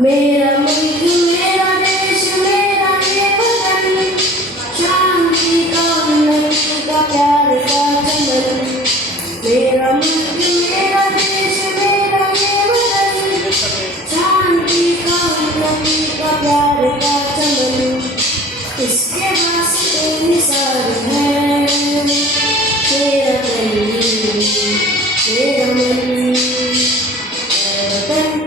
मेरा मुल्क मेरा देश मेरा ये वतन, शांति का उन्नति का प्यार का चमन। मेरा मुल्क मेरा देश मेरा ये वतन, शांति का उन्नति का प्यार का चमन। इसके वास्ते निसार है तेरा तन तेरा मन। ऐ वतन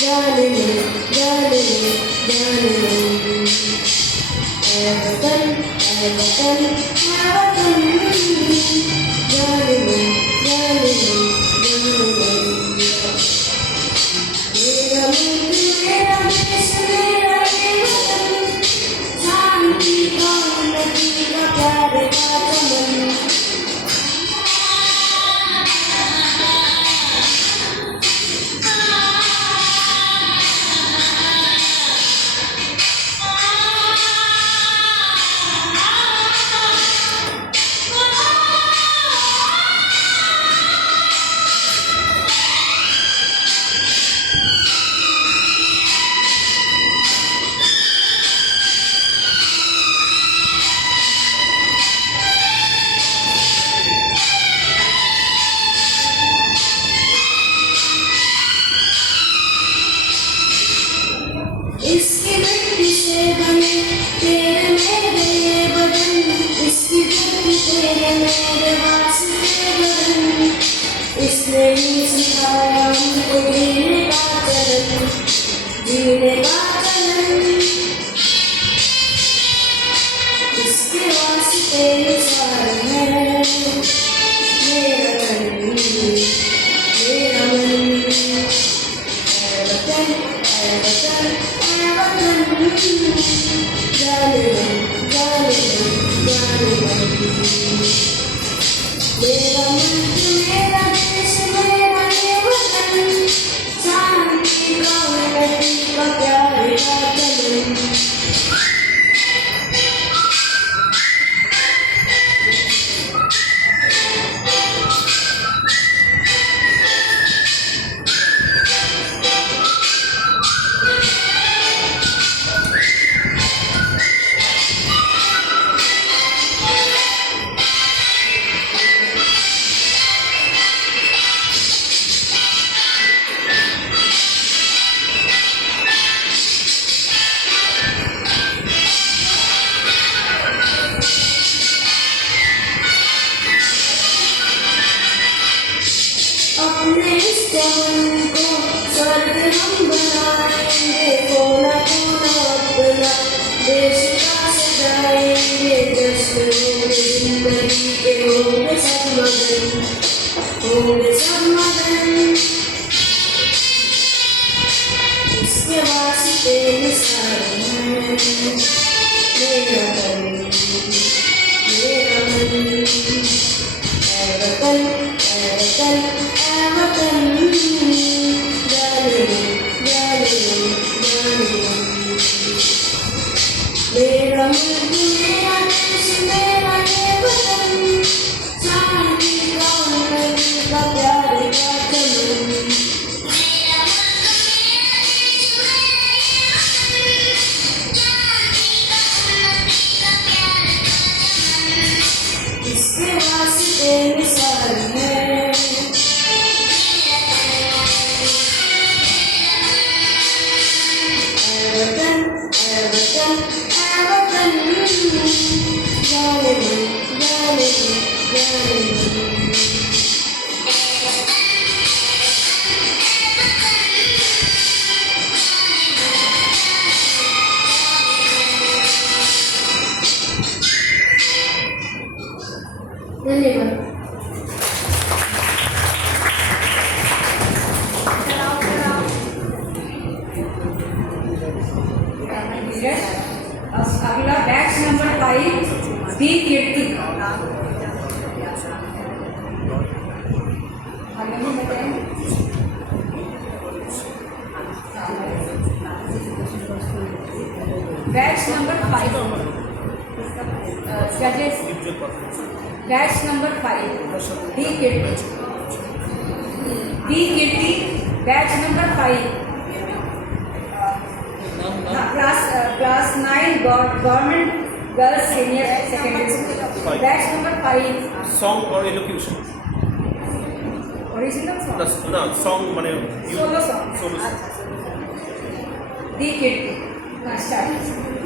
जाने ले जाने ले जाने ले। ऐ वतन ऐ वतन जाने ले जाने ले जाने ले। मेरा मुल्क मेरा देश मेरा ये वतन, शांति का उन्नति का प्यार का चमन। इसकी मिट्टी से बने तेरे मेरे ये बदन, इसकी धरती तेरे मेरे वास्ते बदन। इसने ही सिखाया हमको जीने का चलन, जीने का चलन। इसके वास्ते निसार है मेरा तन मेरा मन। ऐ वतन ऐ वतन जाने ले जाने ले जाने ले। मेरा मुल्क मेरा देश मेरा ये वतन, शांति का उन्नति का प्यार का चमन। अपने इस जहान को स्वर्ग हम बनाएंगे, कोना कोना अपना देश का सजाएंगे। जश्न होंगे जिंदगी के होंगे सब मगन, होंगे सब मगन। इसके वास्ते निसार है मेरा तन मेरा मन। ऐ वतन ऐ वतन ऐ वतन जाने ले जाने ले जाने ले। मेरा मुल्क मेरा देश मेरा ये वतन, शांति का उन्नति का प्यार का चमन। इसके वास्ते निसार है ऐ वतन ऐ वतन ऐ वतन जाने ले जाने ले जाने ले। धन्यवाद। अगला batch number 5 B Kirti. Batch number 5 जजेस batch number 5 D Kirti. B Kirti, batch number 5, class 9 government girls senior secondary school, batch number 5। Song or elocution? Original song, ना song माने सोलो सॉन्ग। Solo song. दी कीर्ति, स्टार्ट।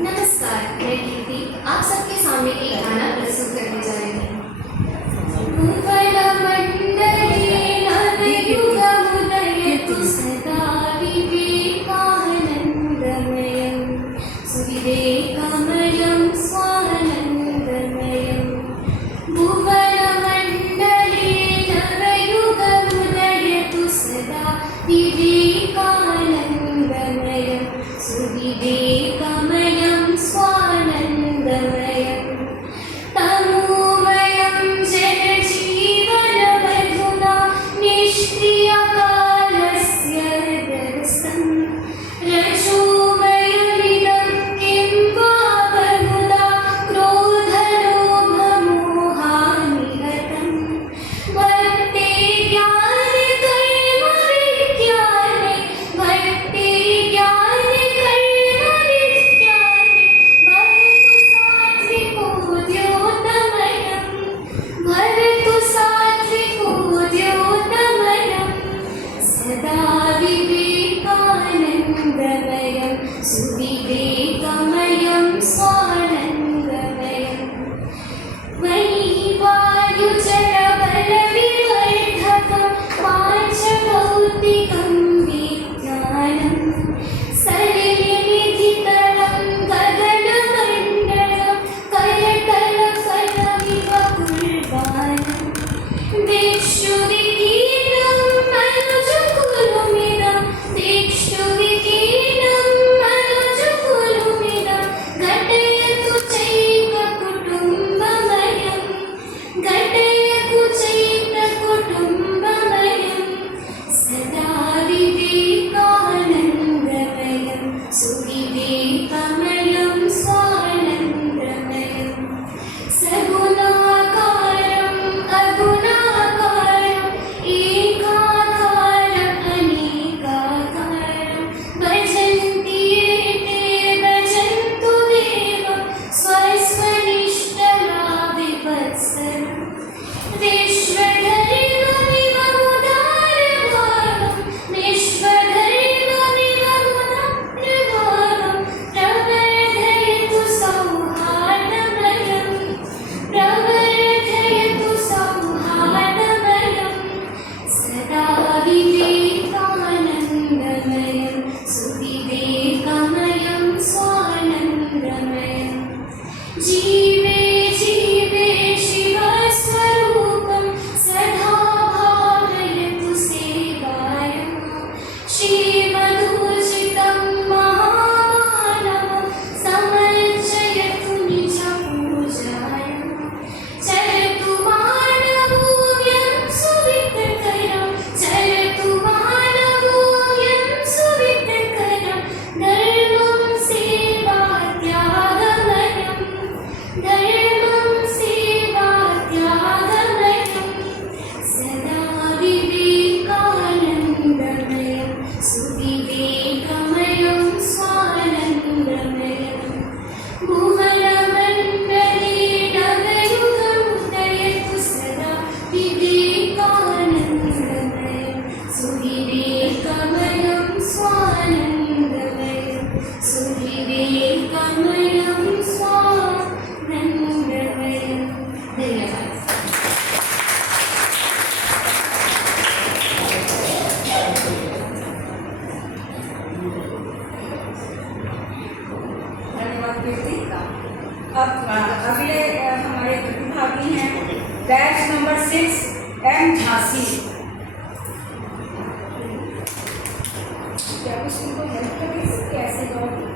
नमस्कार, मैं कीर्ति आप सबके सामने एक गाना प्रस्तुत करने जा रही हूँ। नवयुगमुदयतु सदा विवेकानन्दमयं सुविवेकमयं स्वानन्दमयं भुवनमण्डले नवयुगमुदयतु सदा विवेकानन्दमयं सुविवेकमयं स्वानन्दमयं तमोमयं जनजीवनमधुना निष्क्रियकालस्य दर्शनं रजोमयमिदं किं वा बहुधा क्रोधलोभमोहानिहतं वर्ते ज्ञाने कर्मविज्ञाने वर्ते ज्ञाने कर्मविज्ञाने भरतु सात्विकोद्योतमयं सदा विवेकानन्दमयं सुविवेकमयं स्वानन्दमयं मयि वायुजलबलविवर्धकं पाञ्चभौतिकं विज्ञानं सलिलनिधितलं गगनमण्डलं करतलफलविवकुर्वाणं दिक्षुविकीर्णं मनुजकुलमिदं दिक्षुविकीर्णं मनुजकुलमिदं घटयतु चैककुटुम्बमयं घटयतु चैककुटुम्बमयं सदा विवेकानन्दमयं सुविवेकमयं स्वानन्दमयं सगुणाकारम् अगुणाकारम् एकाकारम् अनेकाकारं भजन्ति ये भजन्तु देवं स्वस्वनिष्ठलाभिवत्सरम् विश्वधर्ममिव मुदारभावं विश्वधर्ममिव मुदारभावं प्रवर्धयतु सौहार्दमयं प्रवर्धयतु सौहार्दमयं सदा विवेकानन्दमयं सुविवेकमयं स्वानन्दमयं जीवे जीवे शिवस्वरूपं सदा भावयतु सेवायं श्रीमधुर्जितं महामानवं समर्चयतु निजपूजायं चरतु मानवोऽयं सुवितकरं चरतु मानवोऽयं सुवितकरं धर्मं सेवात्यागमयं धर्मं सेवात्यागमयं सदा विवेकानन्दमयं सुविवेकमयं स्वानन्दमयं भुवनमण्डले नवयुगमुदयतु सदा विवेकानन्दमयं सुविवेकमयं स्वानन्दमयं सुविवेकमयं स्वानन्दमयं। धन्यवाद। धन्यवाद कीर्ति। अब अगले हमारे प्रतिभागी हैं बैच नंबर 6 एम झांसी। क्या कुछ उनको हेल्प करें कैसे गाओगे?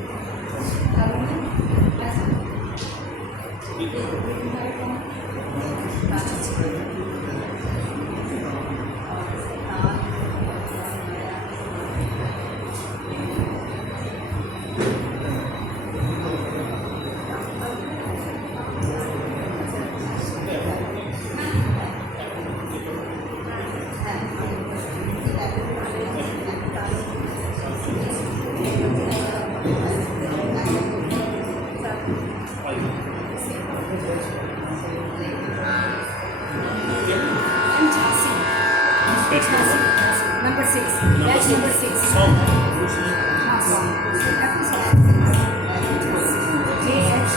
नंबर 6 बैच नंबर 6 हाँ सॉन्ग JHANS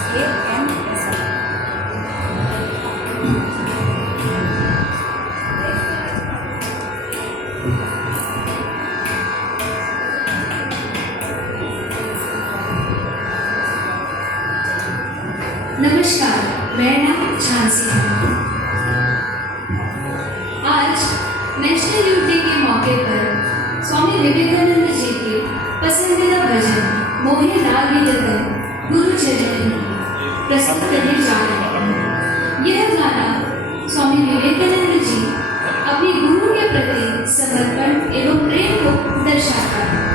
नमस्कार, मेरा नाम झांसी है। आज नेशनल यूथ डे के मौके पर स्वामी विवेकानंद जी के पसंदीदा भजन मोहे लागे लगन गुरु चरण प्रस्तुत करने जा रहे हैं। यह गाना स्वामी विवेकानंद जी अपने गुरु के प्रति समर्पण एवं प्रेम को दर्शाता है।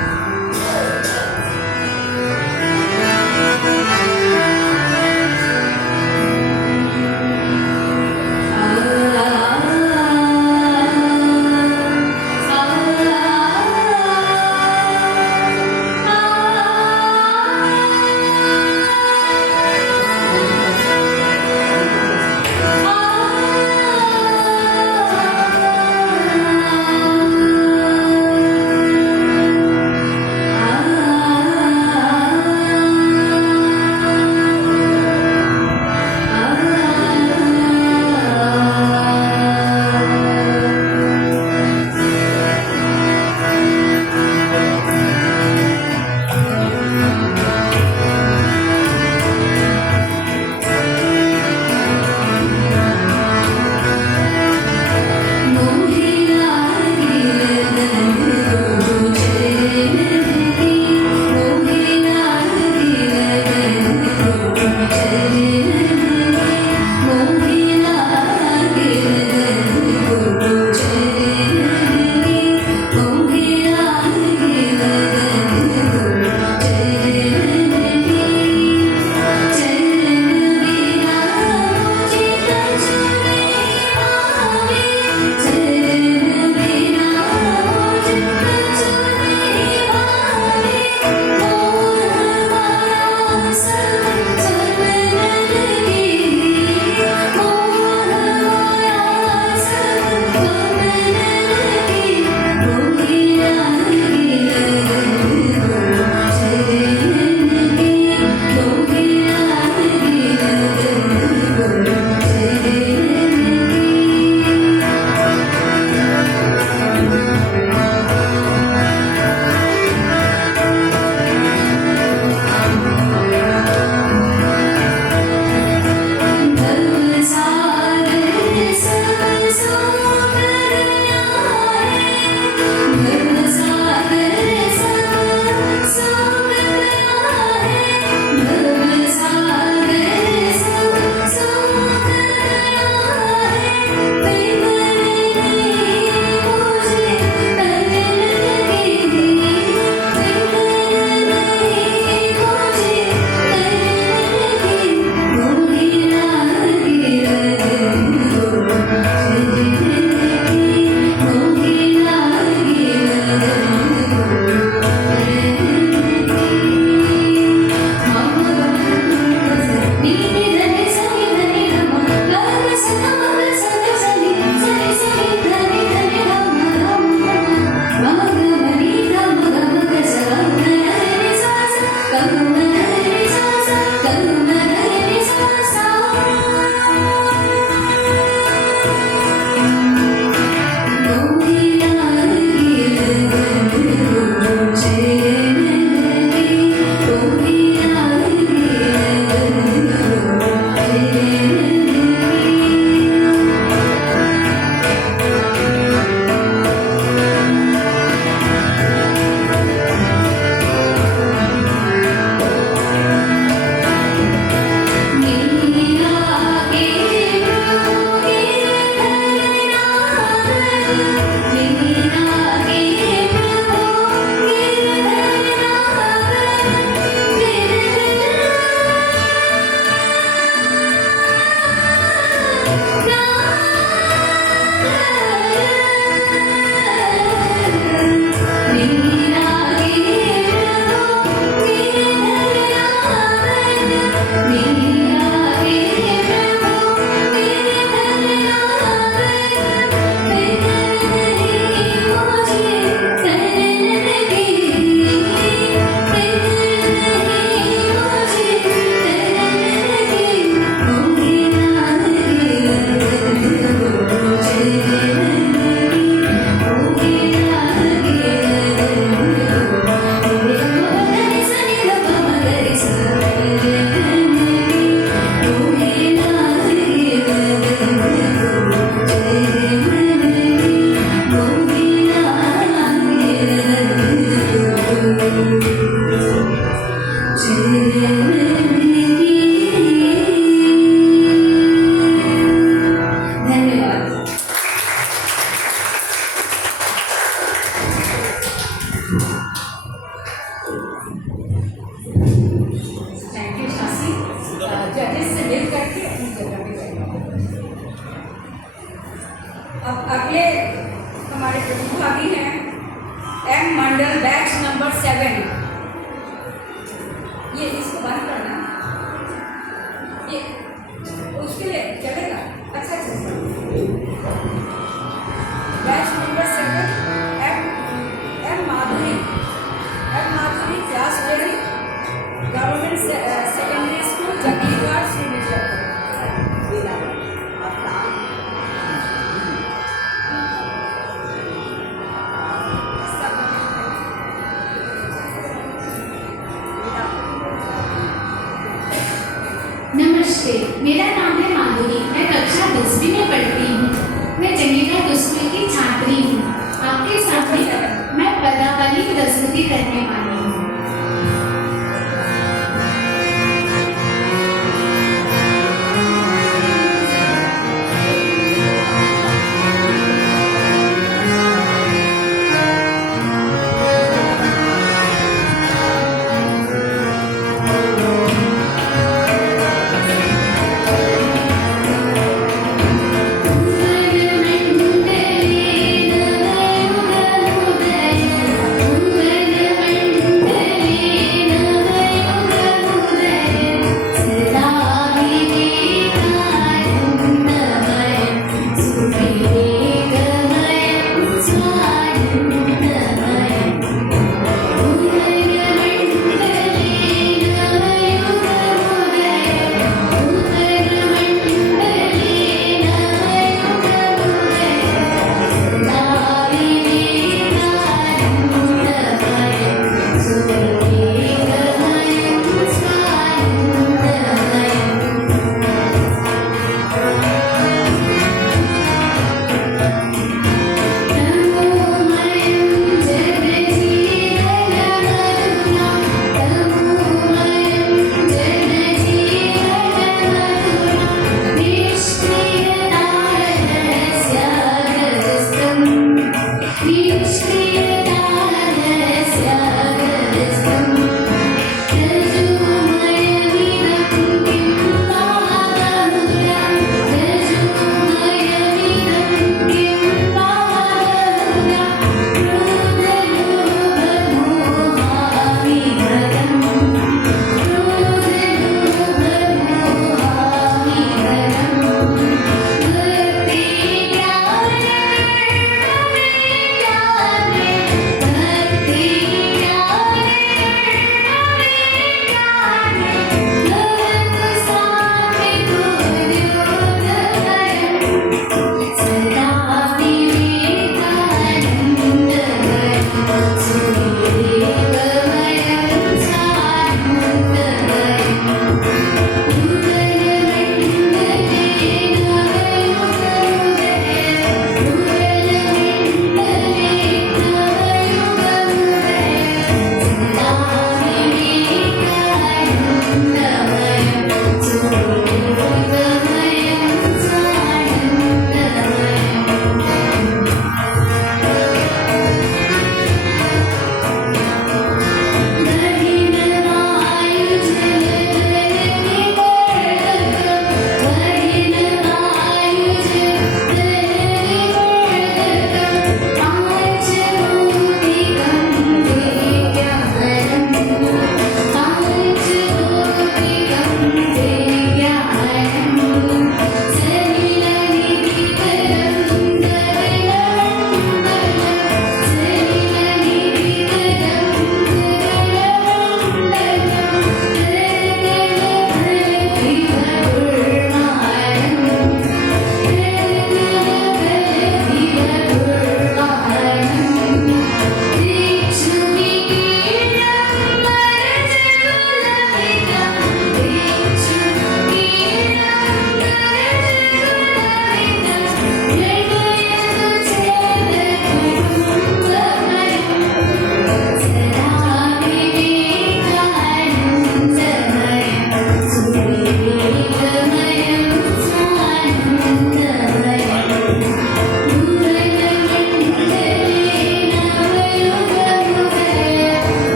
अब अगले हमारे प्रतिभागी हैं एम मंडल बैच नंबर 7। ये इसको बंद करना, ये उसके लिए चलेगा। अच्छा batch number 7 M Madhuri class 10 government secondary school Jagligarh Srinagar.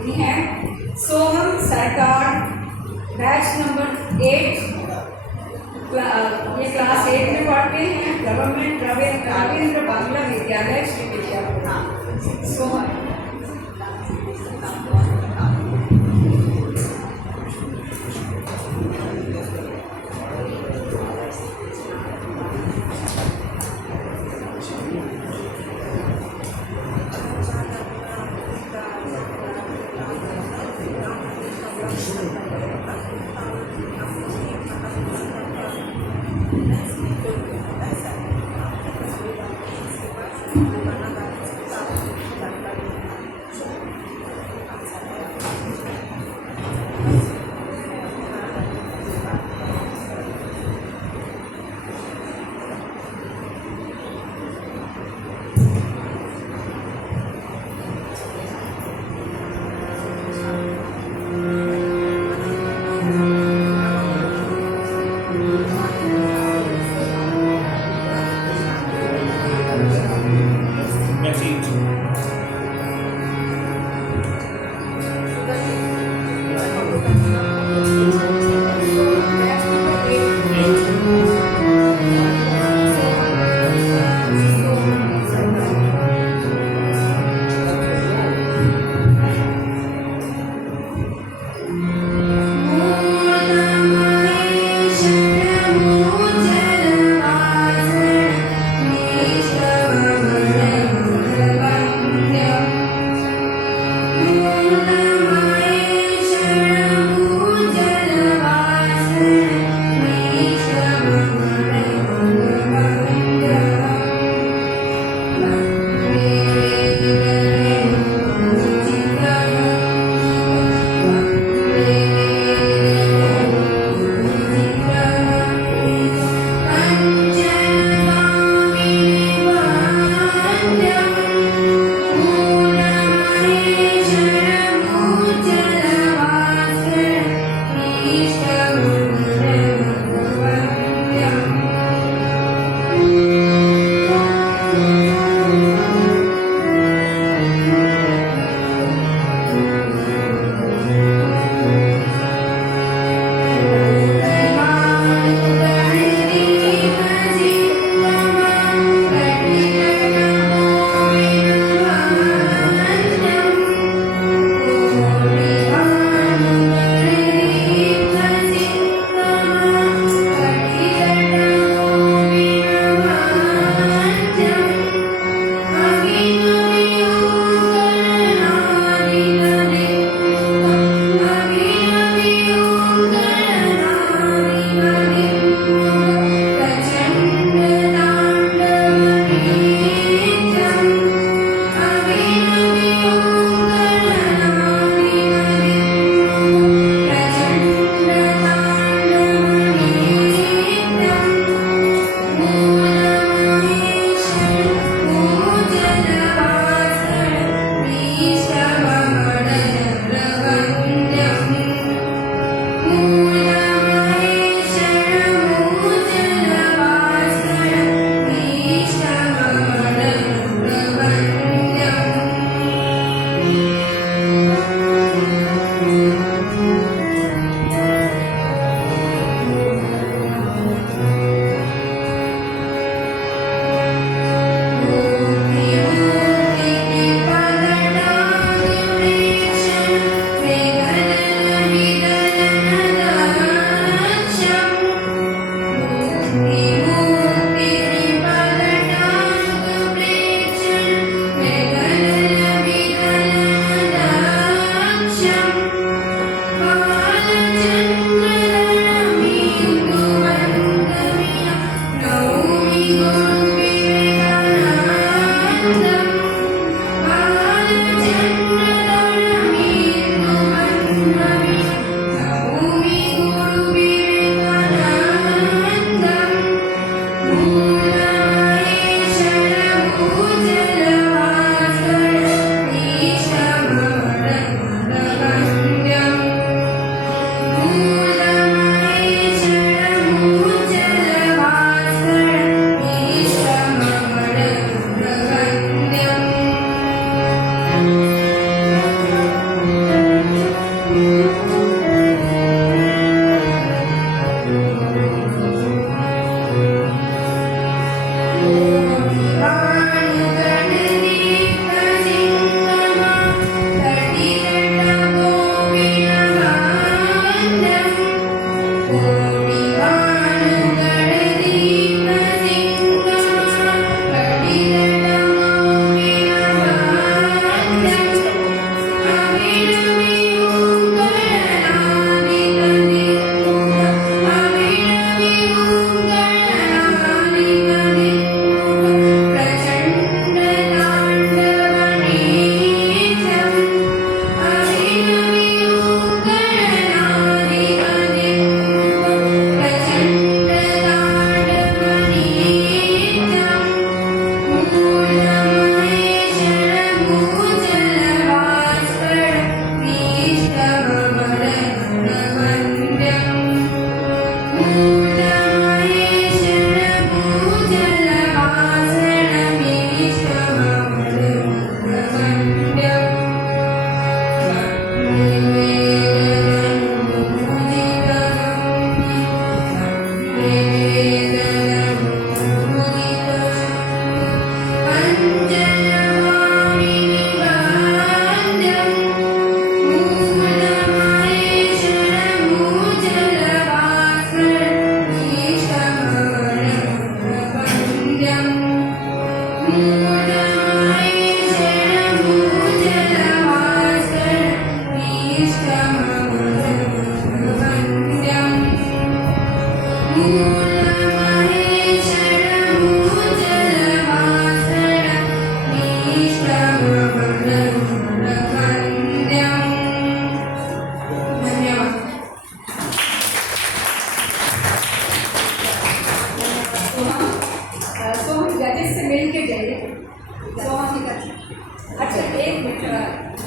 होती हैं। सोहम सरकार बैच नंबर 8, ये क्लास 8 में पढ़ते हैं। गवर्नमेंट रविंद्र बांग्ला विद्यालय श्री विजयपुर। सोहम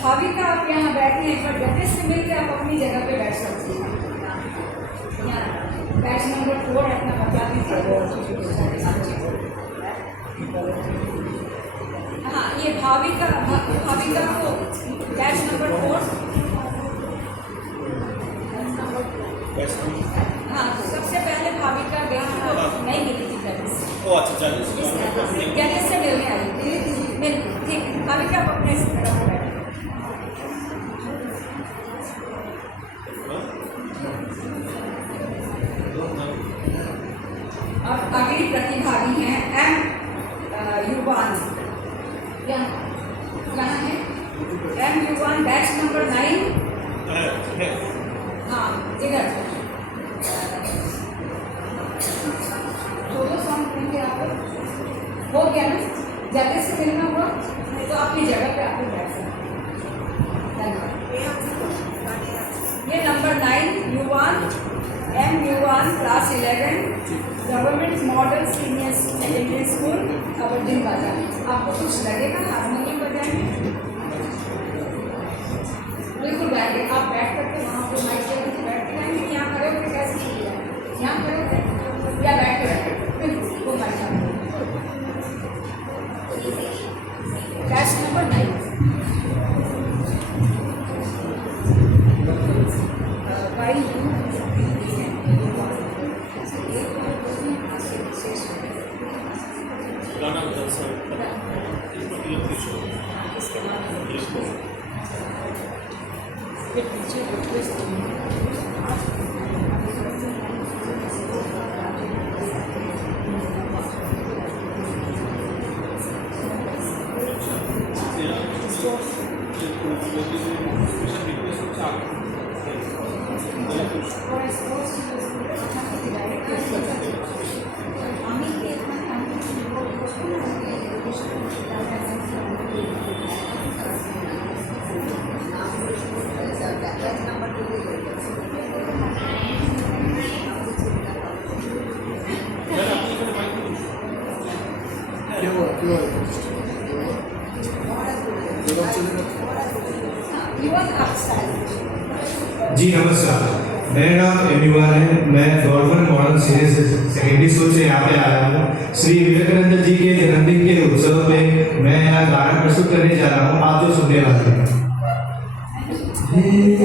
भाविका आप यहाँ बैठे हैं, पर जगह से मिलकर आप अपनी जगह पे बैठ सकते हैं। यहाँ बैच नंबर 4 अपना बता दीजिए। हाँ, ये भाविका को बैच नंबर 4। हाँ, सबसे पहले भाविका गई नहीं मिली थी जगह से। ओ अच्छा चलिए जगह से मिलने आई मिल ठीक। भाविका आप अपने इस तरफ बैठ। अब अगली प्रतिभागी हैं एम युवान। यहाँ है एम युवान बैच नंबर 9। हाँ इधर सोलो सॉन्ग लेंगे आप। हो गया ना, जगह से मिलना हुआ तो अपनी जगह पे आप बैठ सकते हैं। धन्यवाद। ये number 9 Yuvan M Yuvan class 11 government model senior secondary school Khabardeen बाजार। आपको कुछ लगेगा हारमोनियम बजाएंगे? बिल्कुल बैठे, आप बैठ करके वहाँ पे माइक के नीचे बैठ के आएंगे। यहाँ करोगे कैसे? यहाँ करोगे या बैठ के बैठे? बिल्कुल वो माइक बैच नंबर 9। गाना बता सर जी नमस्कार, मेरा नाम एमिवान है। मैं government model senior secondary school से यहाँ पे आया हूँ। श्री विवेकानंद जी के जन्मदिन के उत्सव पे मैं यहाँ गाना प्रस्तुत करने जा रहा हूँ। आप जो सुनने वाले हैं। Hey,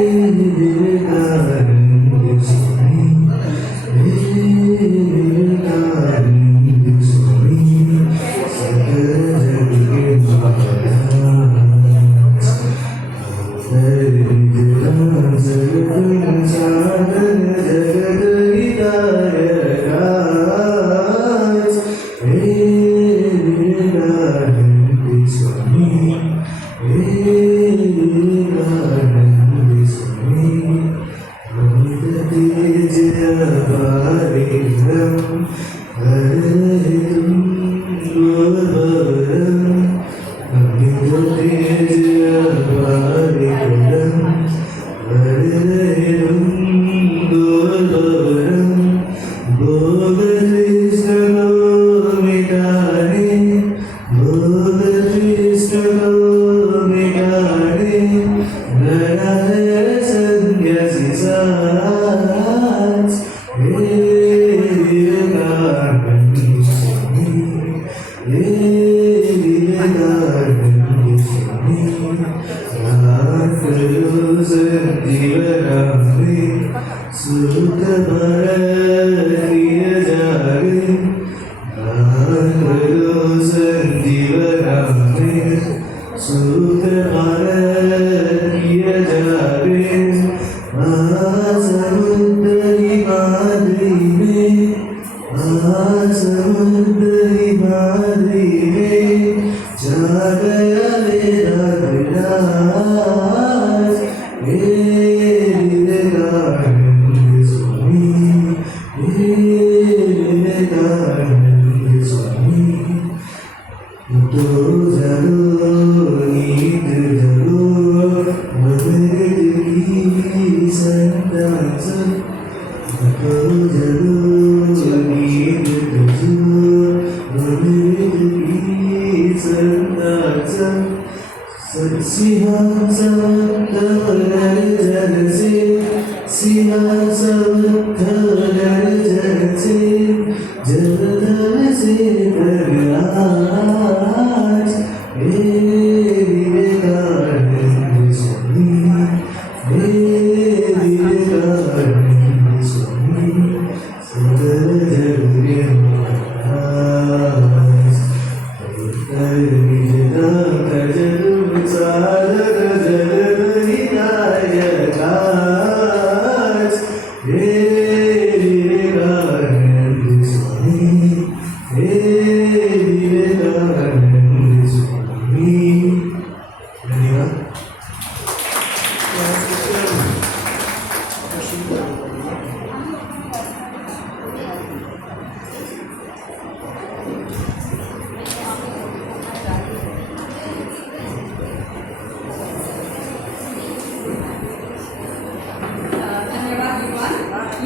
धन्यवाद युवान।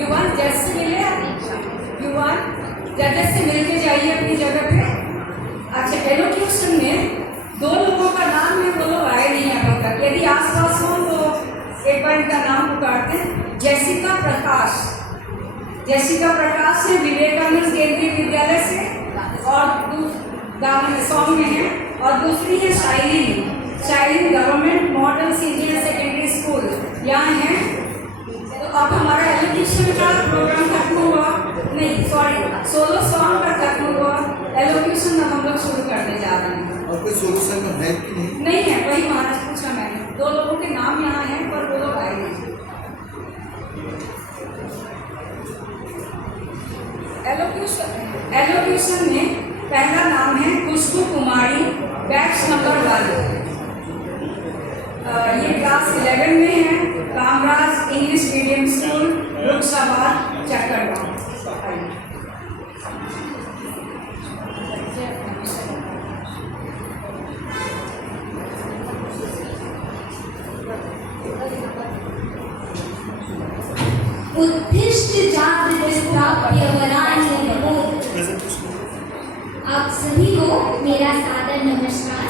युवान जज से मिले, युवान जजेस से मिलके जाइए अपनी जगह पे। अच्छा, एलोक्यूशन में 2 लोगों का नाम है, वो लोग आए नहीं अभी तक। यदि आसपास हो तो एक बार इनका नाम पुकारते हैं। जेसिका प्रकाश, जेसिका प्रकाश है विवेकानंद केंद्रीय विद्यालय से और सॉन्ग में है। और दूसरी है Shailin, Shailin government model senior secondary school यहाँ है। तो अब हमारा एलोक्यूशन का प्रोग्राम खत्म हुआ, नहीं सॉरी, सोलो सॉन्ग का खत्म हुआ। एलोक्यूशन अब हम लोग शुरू करने जा रहे हैं। और कोई सोलो सॉन्ग है कि नहीं? नहीं है, वही महाराज पूछा मैंने। 2 लोगों के नाम यहाँ हैं पर वो लोग आए नहीं। एलोक्यूशन में पहला नाम है खुशबू कुमारी, बैच नंबर 1। ये क्लास 11 में है, Kamaraj English medium school, Murshidabad, Chakkargaon. उत्तिष्ठ जागृत प्राप्य वरान्य नमो। आप सभी को मेरा सादर नमस्कार।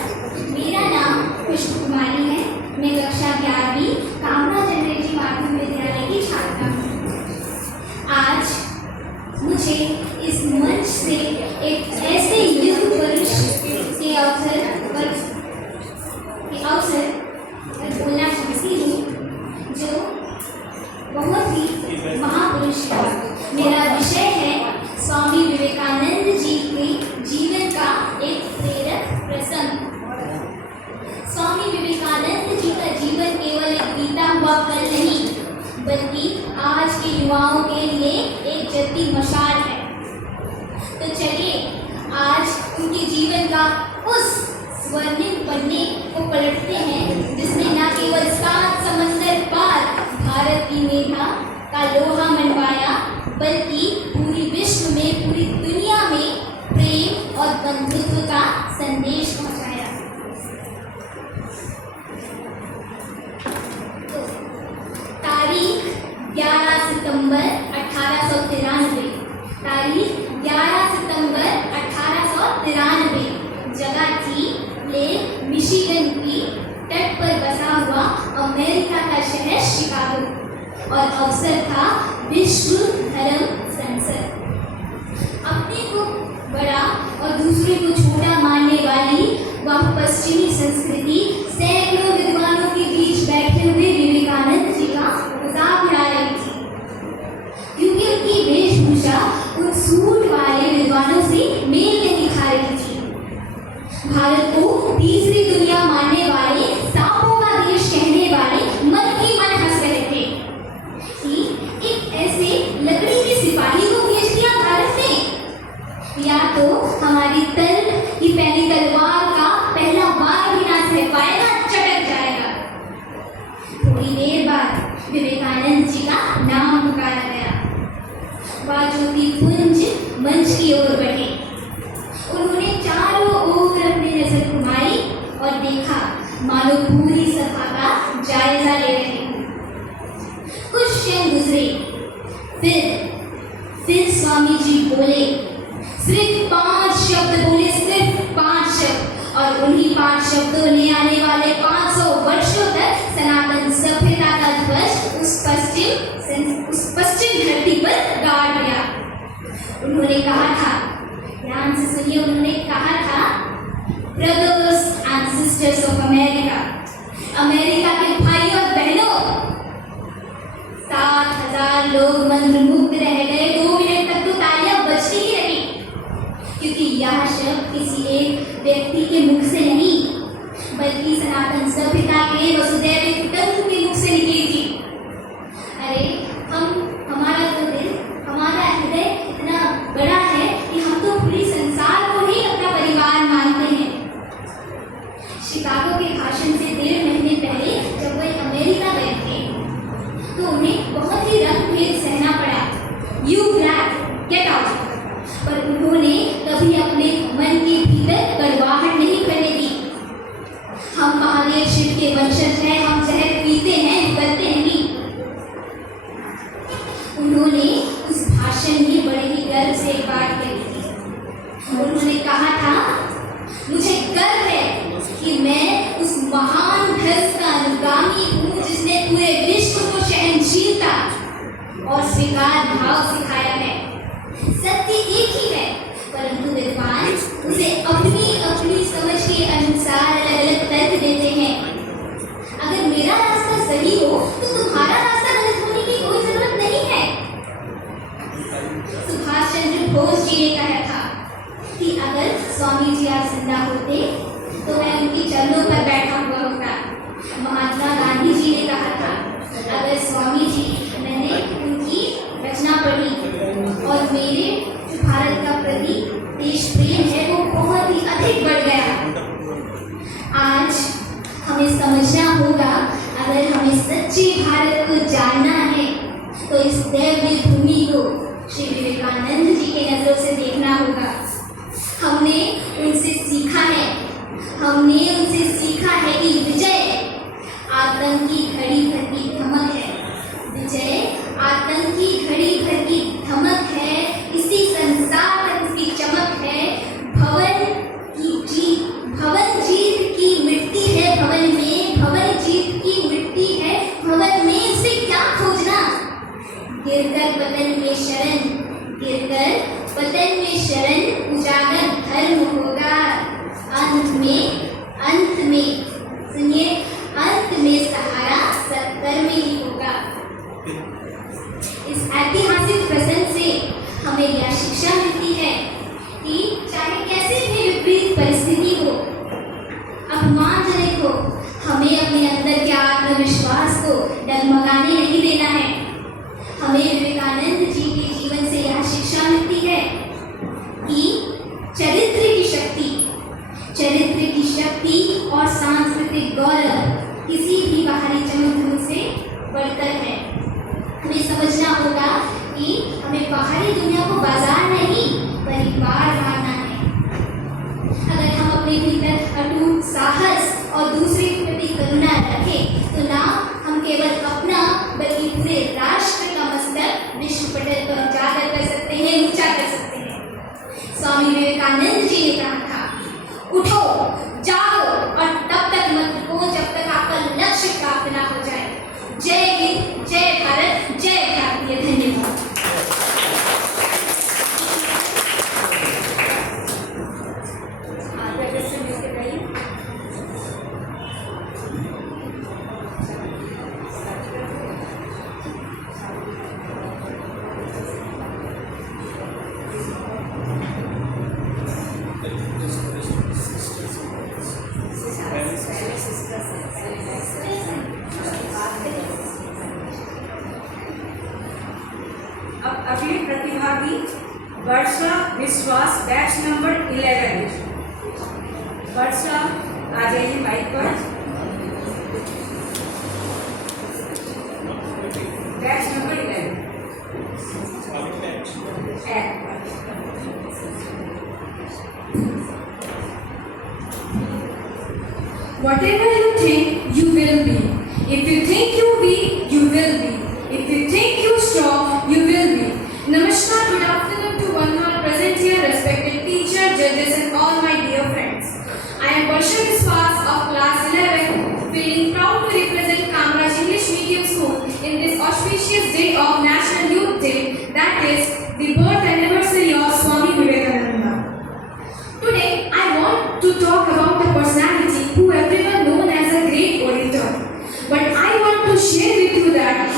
मेरा नाम खुशबू कुमारी है। मैं कक्षा 11वीं कामराज अंग्रेजी माध्यम विद्यालय की छात्रा हूँ। आज मुझे इस मंच से एक ऐसे युग पुरुष के अवसर पर बोलना चाहती हूँ जो बहुत ही महापुरुष है। मेरा विषय है स्वामी विवेकानंद जी के जीवन का एक प्रेरक प्रसंग। स्वामी विवेकानंद जी का जीवन केवल एक बीता हुआ कल नहीं, बल्कि आज के युवाओं के लिए एक जलती मशाल है। तो चलिए आज उनके जीवन का उस स्वर्णिम पन्ने को पलटते हैं जिसने न केवल 7 समंदर पार भारत की मेधा का लोहा मनवाया, बल्कि पूरी विश्व में, पूरी दुनिया में प्रेम और बंधुत्व का संदेश पहुंचाया। तो तारीख 11 सितंबर 1893, तारीख 11 सितंबर 1893, जगह थी लेक मिशिगन की तट पर बसा हुआ अमेरिका का शहर शिकागो, और अवसर था विश्व धर्म संसद। अपने को बड़ा और दूसरे को छोटा मानने वाली वह पश्चिमी संस्कृति सैकड़ों विद्वानों के बीच बैठे हुए विवेकानंद जी का मजाक उड़ा रही थी, क्योंकि उनकी वेशभूषा उन सूट वाले विद्वानों से मेल नहीं खा रही थी। भारत को तीसरी दुनिया मानने वाले, सांपों का देश कहने वाले मन ही मन हंस रहे थे कि एक ऐसे लकड़ी के सिपाही को भेज दिया भारत ने, या तो हमारी तल की पहली तलवार का पहला वार भी ना सह पाएगा, चटक जाएगा। थोड़ी देर बाद विवेकानंद जी का नाम पुकारा गया। वह ज्योति पुंज मंच की ओर बढ़े। उन्होंने चारों ओर अपनी नजर घुमाई और देखा मानो पूरी सभा का जायजा ले रहे हैं। कुछ क्षण गुजरे, फिर स्वामी जी बोले। सिर्फ 5 शब्द बोले, सिर्फ 5 शब्द, और उन्हीं 5 शब्दों ने आने वाले 500 वर्षों उन्होंने कहा था, ध्यान से सुनिए, उन्होंने कहा था, brothers and sisters of America, America के भाई और बहनों, 7,000 लोग मंत्रमुग्ध रह गए। 2 मिनट तक तो तालियां बजती ही रही, क्योंकि यह शब्द किसी एक व्यक्ति के मुख से नहीं, बल्कि सनातन सभ्यता के वसुदैव कुटुंब के मुख से निकली थी। अरे हमारा तो दिल, हमारा हृदय इतना बड़ा है कि हम तो पूरी संसार को ही अपना परिवार मानते हैं। शिकागो के भाषण से 1.5 महीने पहले जब वे अमेरिका गए थे, तो उन्हें बहुत ही रंगभेद सहना पड़ा। You black, get out. पर उन्होंने कभी अपने मन के भीतर कड़वाहट नहीं करने दी। हम महादेव शिव के वंशज हैं, हम जहर पीते हैं, निकलते नहीं। उन्होंने उस भाषण में बड़े ही गर्व से एक बात कही थी। उन्होंने कहा था, मुझे गर्व है कि मैं उस महान धर्म का अनुगामी हूँ जिसने पूरे विश्व को सहनशीलता और स्वीकार भाव सिखाया है। सत्य एक ही है, परंतु विद्वान उसे अपनी अपनी समझ के अनुसार अलग अलग तर्क देते हैं। अगर मेरा रास्ता सही हो तो तुम्हारा रास्ता गलत होने की कोई जरूरत नहीं है। सुभाष चंद्र बोस जी ने कहा था कि अगर स्वामी जी आज जिंदा होते तो मैं उनके चरणों पर बैठा हुआ होता। महात्मा गांधी जी ने कहा था, अगर स्वामी जी, मैंने उनकी रचना पढ़ी और मेरे जो भारत का प्रति देश प्रेम है वो बहुत ही अधिक बढ़ गया। आज हमें समझना होगा, अगर हमें सच्चे भारत को जानना है तो इस दैवीय भूमि को श्री विवेकानंद जी के नजरों से देखना होगा। हमने उनसे सीखा है, कि विजय आतंकी घड़ी भर की धमक है। विजय आतंकी घड़ी भर की धमक है, इसी संसार पर उसकी चमक है। भवन जीत की मिट्टी है भवन में, भवन जीत की मिट्टी है भवन में, उसे क्या खोजना। गिरकर पतन में शरण उजागर धर्म होगा। अंत में सुनिए, अंत में सहारा सत्कर्म ही होगा। इस ऐतिहासिक प्रसंग से हमें यह शिक्षा मिलती है कि चाहे कैसे भी विपरीत परिस्थिति हो, अपमानजनक हो, हमें अपने अंदर के आत्मविश्वास को डगमगाने नहीं देना है। हमें विवेकानंद जी के जीवन से यह शिक्षा मिलती है कि चरित्र की शक्ति और सांस्कृतिक गौरव किसी भी बाहरी चमक से बढ़कर है। हमें समझना होगा कि हमें बाहरी दुनिया को बाजार नहीं, परिवार मानना है। अगर हम अपने भीतर अटूट साहस और दूसरे के प्रति करुणा रखें तो ना हम केवल अपना बल्कि पूरे राष्ट्र का मस्तक विश्व पटल पर उजागर कर सकते हैं, ऊंचा कर सकते हैं। स्वामी विवेकानंद जी ने कहा था, उठो, जाओ और तब तक मत रुको जब तक आपका लक्ष्य प्राप्त ना हो जाए। जय हिंद, जय भारत, जय भारतीय। धन्यवाद। अब अगले प्रतिभागी वर्षा विश्वास, बैच नंबर 11। वर्षा आ जाइए माइक पर। Batch number 11। Whatever you think, you will be. If you think you weak, you will be. If you think you strong, you will be. Namaskar, good afternoon to one and all present here, respected teacher, judges and all my dear friends. I am Varsha Viswas of class 11, feeling proud to represent Kamraj English Medium School in this auspicious day of National Youth Day, that is the birth anniversary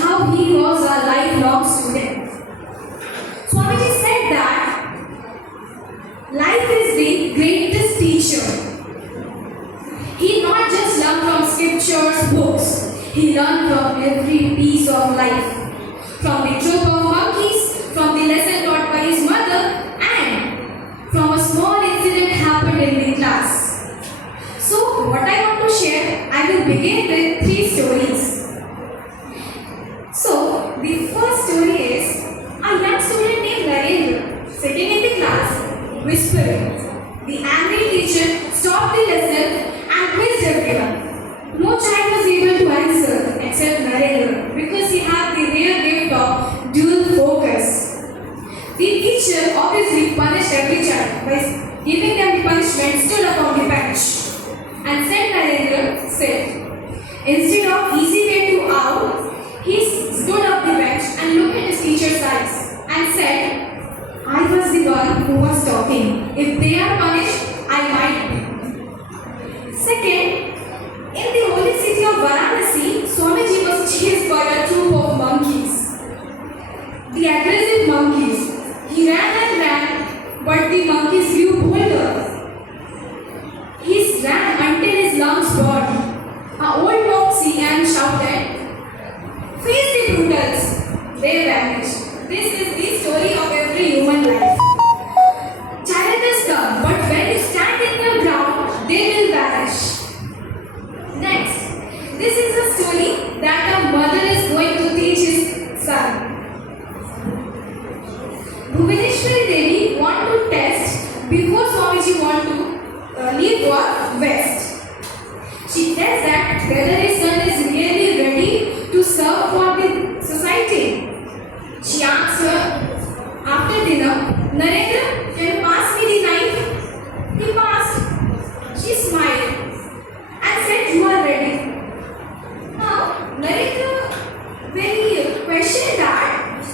how he was a lifelong student. Swamiji said that life is the greatest teacher. He not just learned from scriptures, books. He learned from every piece of life. From the troop of monkeys, from the lesson taught by his mother, and from a small incident happened in the class. So, what I want to share, I will begin with 3 stories. So, the first story is a young student named Narendra sitting in the class, whispering. The angry teacher stopped the lesson and quizzed everyone. No child was able to answer except Narendra because he had the rare gift of dual focus. The teacher obviously punished every child by giving them the punishment stood up on the bench and said Narendra said, instead of easy way to out, he stood up the bench and looked at his teacher's eyes and said, I was the one who was talking. If they are punished, I might be. Second, in the holy city of Varanasi, Swamiji was chased by a troop of monkeys. The aggressive monkeys. He ran and ran, but the monkeys grew bolder. He ran until his lungs burned. An old foxy and shouted, face the brutals. They vanished. This is the story of every human life. Challenges come, but when you stand in your ground, they will vanish. Next, this is a story that a mother is going to teach his son. Bhuvaneshwari Devi want to test before Swamiji want to leave for West. She tests that whether his son is really ready to serve for the society. She asked her after dinner, Narendra, can you pass me the knife? He passed. She smiled and said, you are ready. Now, Narendra very questioned that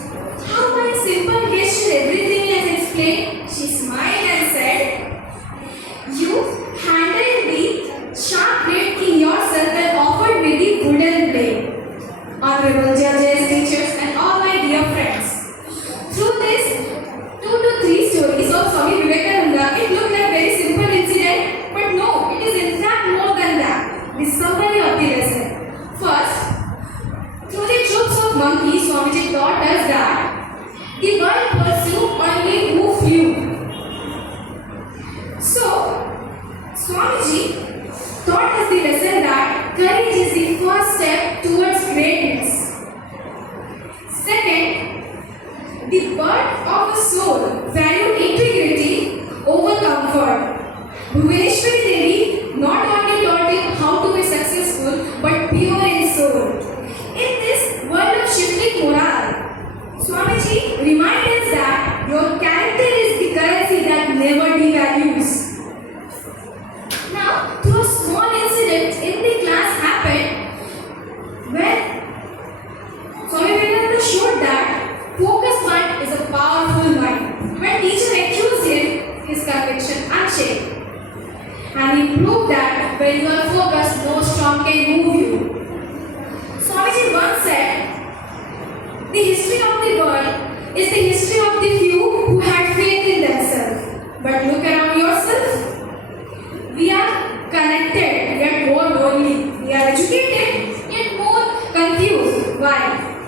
how by a simple gesture everything is explained. She smiled and said, you handled the sharp blade in yourself and offered me the wooden blade. Honorable judges, teachers and all my dear friends. Through this 2 to 3 stories of Swami Vivekananda, it looked like a very simple incident, but no, it is in fact more than that. The summary of the lesson. First, through the troops of monkeys, Swamiji taught us that the world pursued only who flew. So, Swamiji taught us the lesson that courage is the first step towards greatness. Second, the birth of a soul valued integrity over comfort. Bhuvaneshwari Devi not only taught him how to be successful but pure in soul. In this world of shifting morale, Swamiji reminds us that your character is the currency that never devalues. Now, through a small incident in the class happened when Swami Vivekananda showed that focused mind is a powerful mind. When teacher accused him, his conviction unshaken. And he proved that when you are focused, no storm can move you. Swamiji once said, the history of the world is the history of the few who had faith in themselves. But look around yourself. We are connected, yet more lonely. We are educated, yet more confused. Why?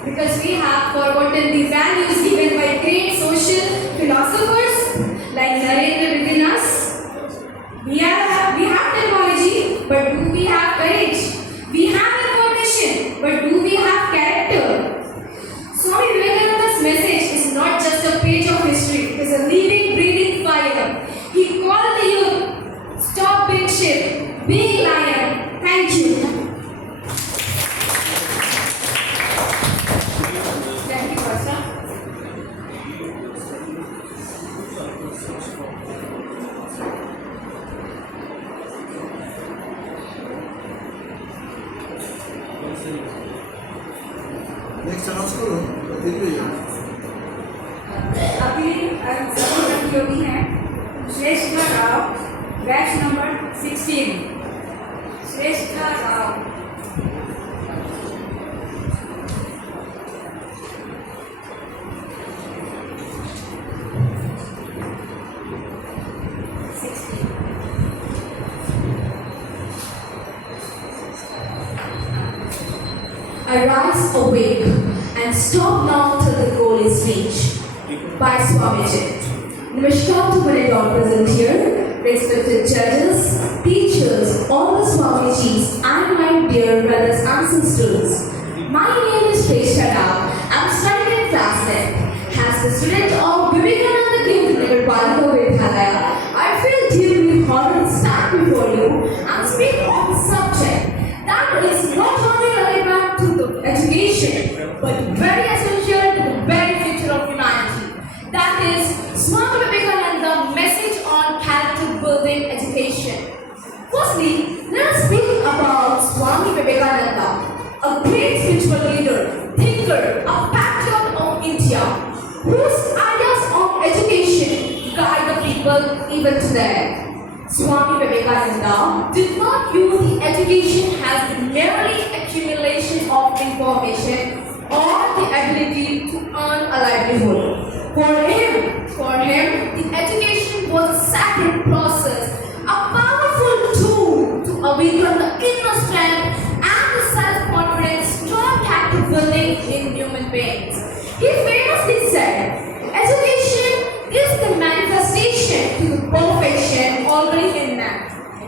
Because we have forgotten the values given by great social philosophers like Narendra within us. We have technology, but do we have courage? We have information, but do we have character? Swami Vivekananda's message is not just a page of history, it is a living, breathing fire. He called the youth, stop being ship, being lion. Thank you. Thank you, Pastor. Next announce करो फिर भी अभी सभी प्रतियोगी हैं श्रेष्ठ Rao batch number 16 श्रेष्ठ Rao Arise, awake, and stop now till the goal is reached. By Swamiji. Namaskar to my Lord present here, respected judges, teachers, all the Swamijis, and my dear brothers and sisters. My name is Sheshada. I'm studying in class 10. As the student of Vivekananda Ketu Balika Vidhalaya, I feel deeply honored to stand before you and speak on the subject that is not only relevant to the education but very essential to the very future of humanity. That is Swami Vivekananda message on character building education. Firstly, let us speak about Swami Vivekananda, a great spiritual leader, thinker, a patriot of India, whose ideas on education guide the people even today. Swami Vivekananda did not use the education as the merely accumulation of information or the ability to earn a livelihood. For him, the education was a sacred process, a powerful tool to awaken the inner strength and the self-confidence, strong character building in human beings. He famously said, education is the manifestation to the perfection already in man.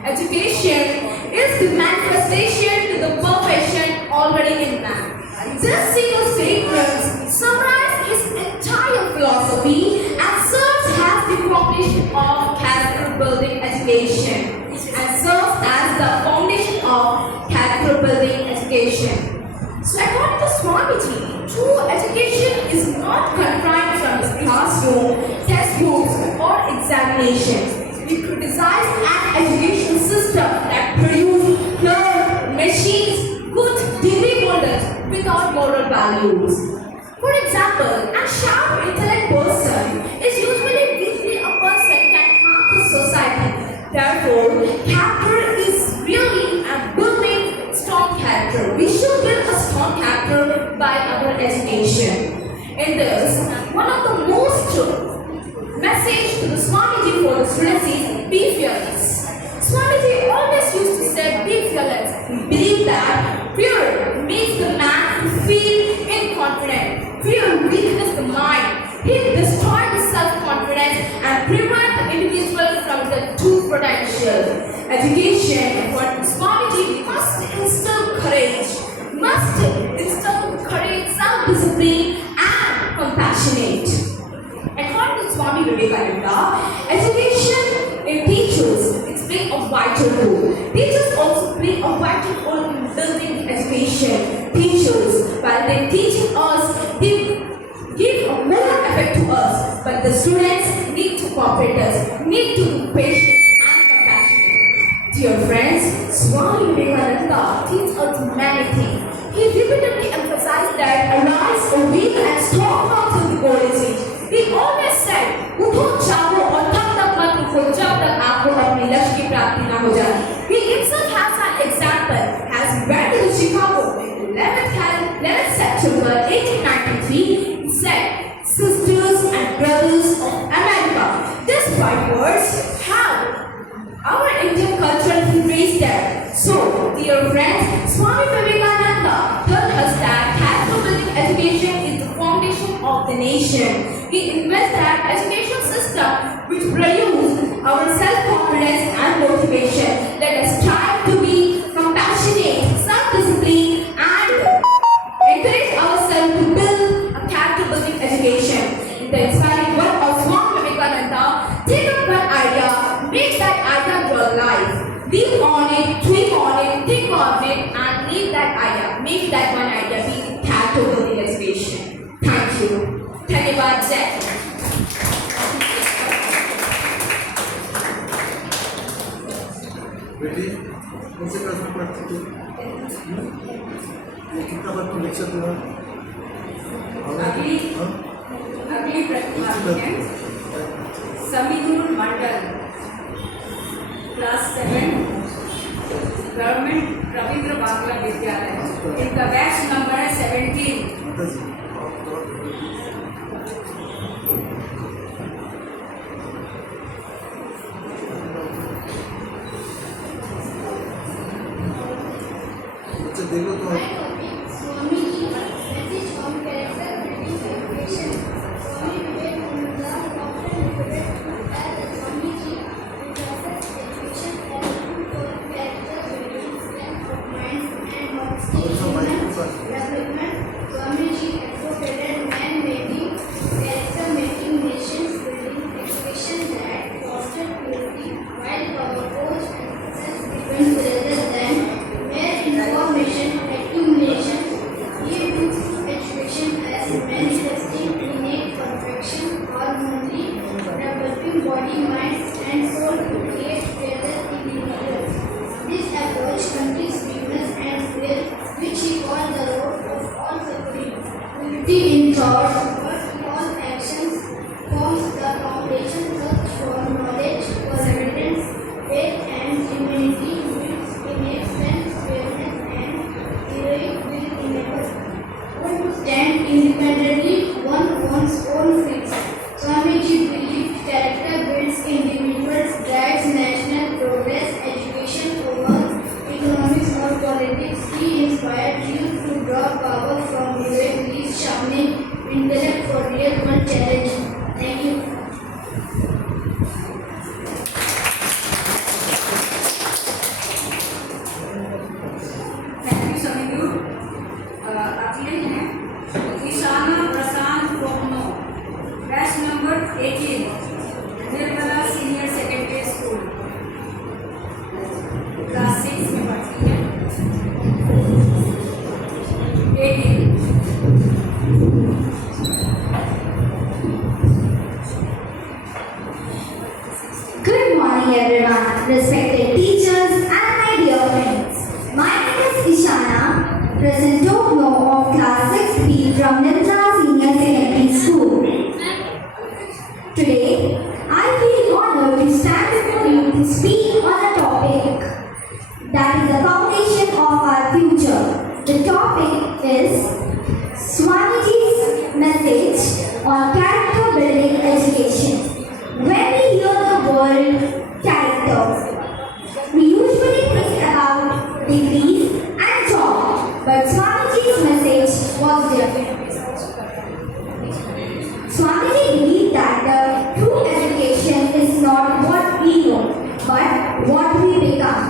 Education is the manifestation to the perfection already in man. This single statement summarizes his entire philosophy and serves as the foundation of character building education So according to Swamiji, true education is not confined from his classroom, textbooks or examinations. He criticized an education system that produced clerk, machines, good degree holders without moral values. For example, a sharp intellect person is usually weakly a person can harm the society. Therefore, character is really a building strong character. We should build a strong character by our education. In this, one of the most message to the Swamiji for the students is be fearless. Swamiji always used to say be fearless. He believed that fear makes the man feel inconfident. Fear weakens the mind. He destroys the self-confidence and prevents the individual from the true potential. Education for Swamiji must instill courage, self-discipline and compassionate. According to Swami Vivekananda, education in teachers play a vital role. Teachers also play a vital role in building education. Teachers, while they teaching us, give a more effect to us, but the students need to cooperate us, need to be patient and compassionate. Dear friends, Swami Vivekananda teaches us many things. He repeatedly emphasized that arise, awake and stop now till the goal is reached. He always said, उठो जागो और तब तक मत रुको जब तक आपको अपने लक्ष्य की प्राप्ति न हो जाए. He himself has an example. Has went to Chicago in 11th September 1893. He said, sisters and brothers of America, these five words have our Indian culture embraced them. So, dear friends, Swami Vivekananda told us that character building education is the foundation of the nation. He invested that education system which produces our self-confidence and motivation. Let us strive to be compassionate, self-disciplined and encourage ourselves to build a character-building education. In the inspiring work of Swami Vivekananda, take up one idea, make that idea your life. Live on it, dream on it, think on it and leave that idea. Make that one idea be character-building education. Thank you. धन्यवाद जय बेटी कौन से class में पढ़ती थी ये कितना बार तुम लेक्चर हुआ अगली प्रतिभा है समीधुर मंडल क्लास 7 गवर्नमेंट रविंद्र बांग्ला विद्यालय इनका बैच नंबर है 17 देखो तो The in thought, all actions forms the foundation search for knowledge, for evidence, faith and humanity, which innate sense, fairness and heroic will enable one to stand independently on one's own feet. Swamiji believed character builds individuals, drives national progress, education over economics or politics. He inspired youth to draw power from heroic deeds, sharpening intellect for real world challenge. Thank you. Thank you सभी को। अगले हैं Ishana Prashant Komno, batch number 18, Nirmala senior secondary school, class 6 में पढ़ती है। 18। Good morning, everyone, respected teachers and my dear friends. My name is Ishana, present Tokyo of class 6B from Nirmala Senior Secondary School. Today, I feel honored to stand before you to speak on a topic that is the foundation of our future. The topic is Swamiji's message on character building education. When we hear the word character, we usually think about degrees and job, but Swamiji's message was different. Swamiji believed that the true education is not what we know, but what we become.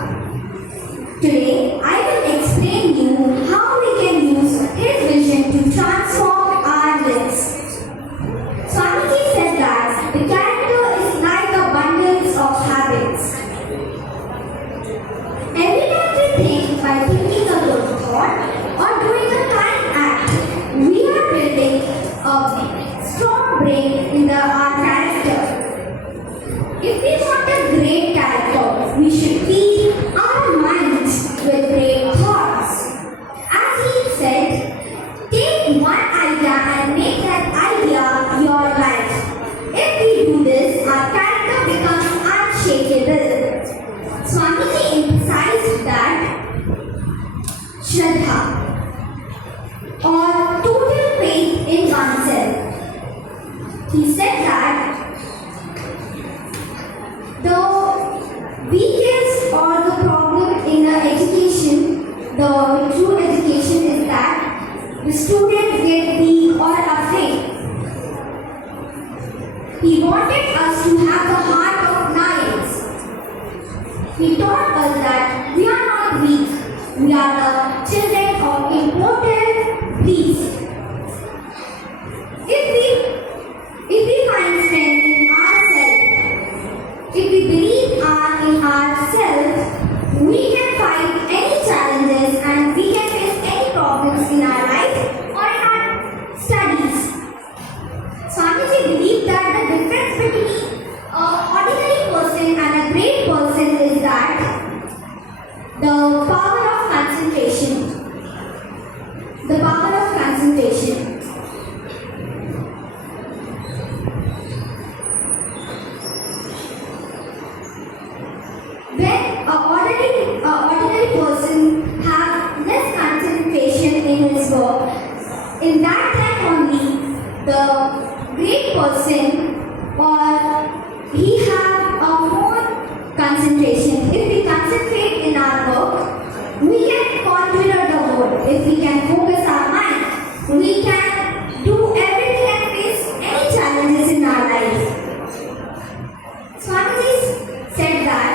Today, I will explain you how we can use his vision to transform our lives. Swamiji said that the character is like a bundle of habits. Every time we think by thinking a good thought or doing a kind act, we are building a strong brain in our character. If we want a great character, we should feed our minds with great thoughts. As he said, take one idea and make that idea your life. If we do this, our character becomes unshakable. Swamiji emphasized that Shraddha, or total faith in oneself. He said that the weakest or the problem in the education, the true education is that the students get weak or afraid. He wanted us to have the heart of lions. He taught us that we are not weak. We are the children of immortal peace. If we find strength in ourselves, if we believe in ourselves, we can fight any challenges and we can face any problems in our life or in our studies. Swamiji believed that the difference between an ordinary person and a great person is that the power of concentration. The power of concentration. When an ordinary person have less concentration in his work, in that time only the great person or he have a more concentration. If we concentrate in our work, we can conquer the world. If we can focus our mind, we can do everything and face any challenges in our life. Swamiji said that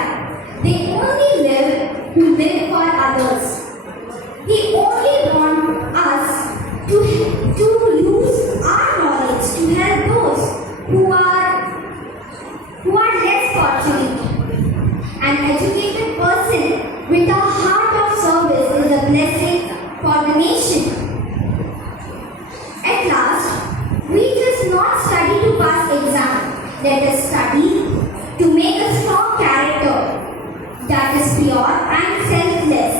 they only live to live for others. He only wants us to use our knowledge to help those who are less fortunate. An educated person with a heart of service is a blessing for the nation. At last, we just not study to pass exam. Let us study to make a strong character that is pure and selfless.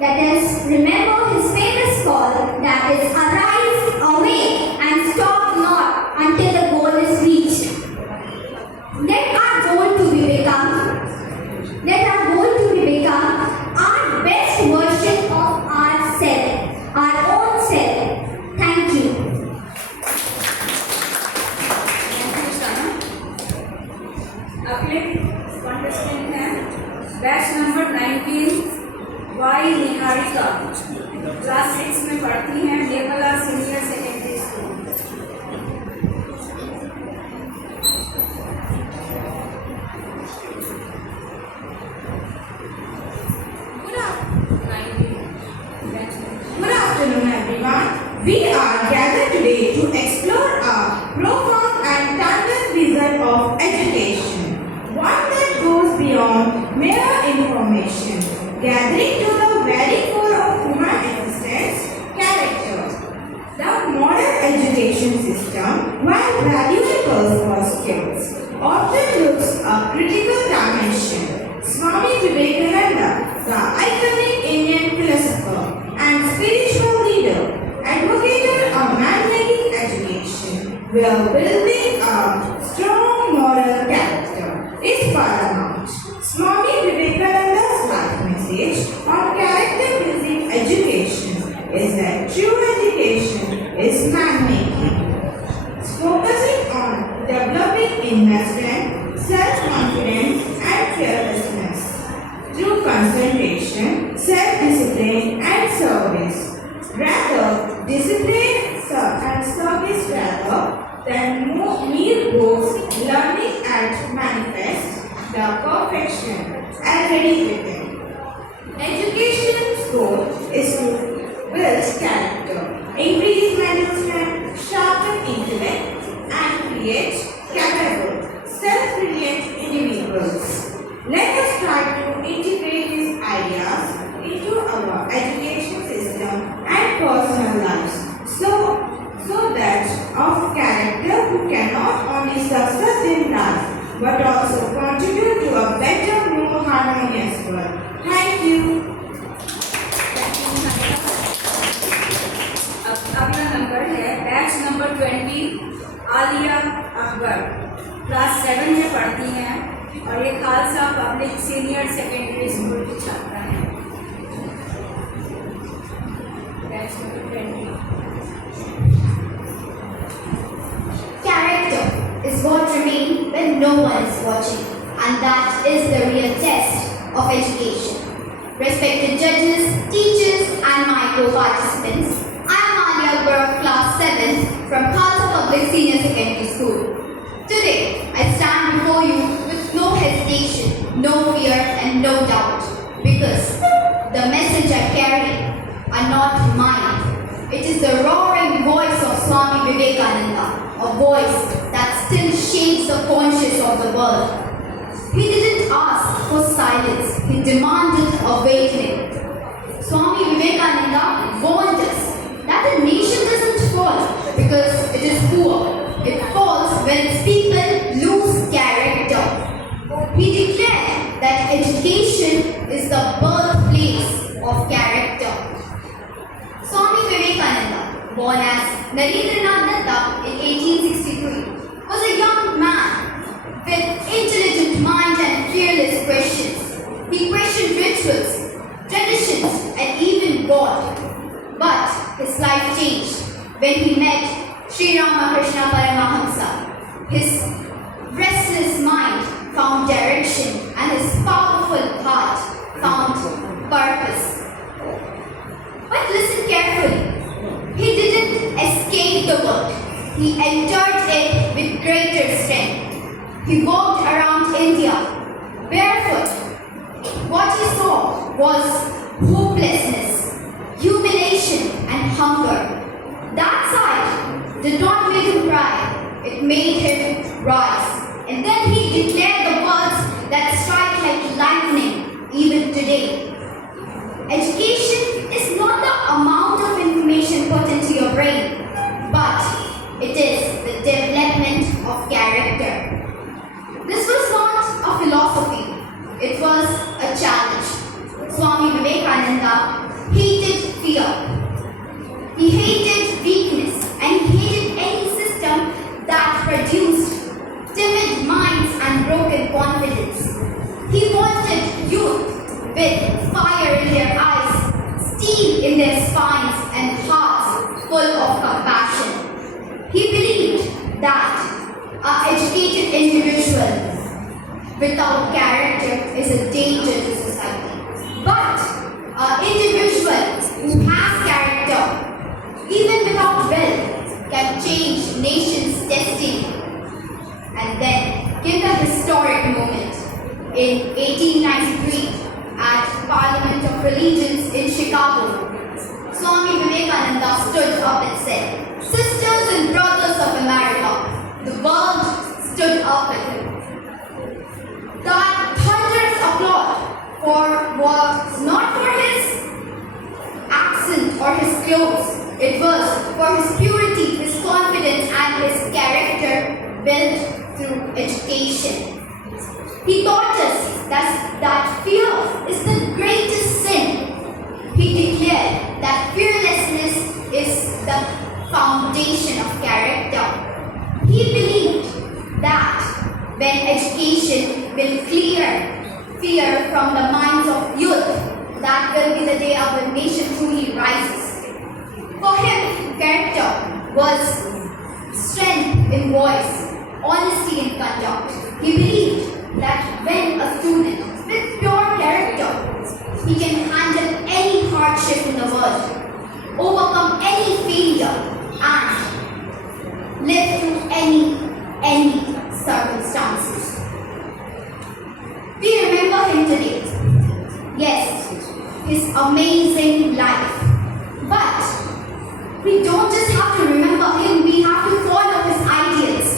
Let us remember his famous call, that is, arise, awake. said. Thank you. अगले contestant हैं batch number 19 Y Niharika, class 6 में पढ़ती हैं, Nirmala senior secondary school. Good afternoon, everyone. We are gathered today to explore a profound and timeless vision of education, one that goes beyond mere information, gathering to the very core of human existence, character. The modern education system, while valuable for skills, often looks a critical dimension. Swami Vivekananda, the iconic Indian philosopher and spiritual leader, advocated a man-making education where building a strong moral character is paramount. Swami Vivekananda's life message on character-building education is that true education is man-making, focusing on developing inner strength, self-confidence, and fearlessness through concentration, self-discipline, and service. Rather, discipline and service rather than mere books, learning and manifest the perfection already within. Education's goal is to build character, increase mental strength, sharpen intellect, and create capable, self-reliant individuals. Let us try to integrate these ideas into our education system and personal lives so that of character who can not only success in life but also contribute to a better, more harmonious world. Thank you. अगला number है batch number 20 Alia Akbar, class 7 में पढ़ती हैं और ये Khalsa public senior secondary school की छात्रा है। Batch number 20। Character is what remains when no one is watching, and that is the real test of education. Respected judges, teachers, and my co-participants, I am Alia Akbar of class 7 from Khalsa Public Senior Secondary School. Today, I stand before you with no hesitation, no fear, and no doubt, because the message I carry are not mine. It is the roaring voice of Swami Vivekananda, a voice that still shakes the conscience of the world. He didn't ask for silence, he demanded awakening. Swami Vivekananda warned us that a nation doesn't fall because it is poor. It falls when its people lose character. He declared that education is the birthplace of character. Swami Vivekananda, born as Narendranath Datta in 1863, was a young man with intelligent mind and fearless questions. He questioned rituals, traditions, and even God. But his life changed when he met Sri Ramakrishna Paramahamsa. His restless mind found direction and his powerful heart found purpose. But listen carefully. He didn't escape the world. He entered it with greater strength. He walked around India barefoot. What he saw was hopelessness, humiliation, and hunger. That sight did not make him cry, it made him rise. And then he declared the words that strike like lightning even today. Education is not the amount of information put into your brain, but it is the development of character. This was not a philosophy, it was a challenge. Swami Vivekananda hated fear. He hated weakness and he hated any system that produced timid minds and broken confidence. He wanted youth with fire in their eyes, steel in their spines, and hearts without character is a danger to society. But an individual who has character, even without wealth, can change nation's destiny. And then came the historic moment in 1893 at Parliament of Religions in Chicago. Swami Vivekananda stood up and said, "Sisters and brothers of America," the world stood up with him. That thunderous applause was not for his accent or his clothes. It was for his purity, his confidence, and his character built through education. He taught us that fear is the greatest sin. He declared that fearlessness is the foundation of character. He believed that when education will clear fear from the minds of youth, that will be the day our nation truly rises. For him, character was strength in voice, honesty in conduct. He believed that when a student with pure character, he can handle any hardship in the world, overcome any failure, and live through any circumstances. We remember him today. Yes, his amazing life. But we don't just have to remember him, we have to follow his ideals.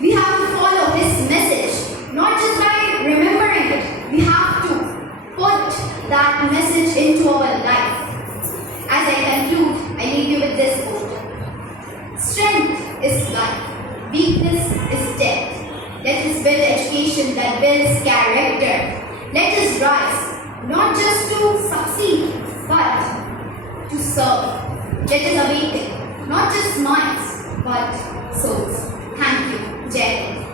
We have to follow his message. Not just by remembering it, we have to put that message into our life. As I conclude, I leave you with this quote. Strength is life. Weakness is death. Let us build education that builds character. Let us rise, not just to succeed, but to serve. Let us awaken, not just minds, but souls. Thank you. Jai Hind.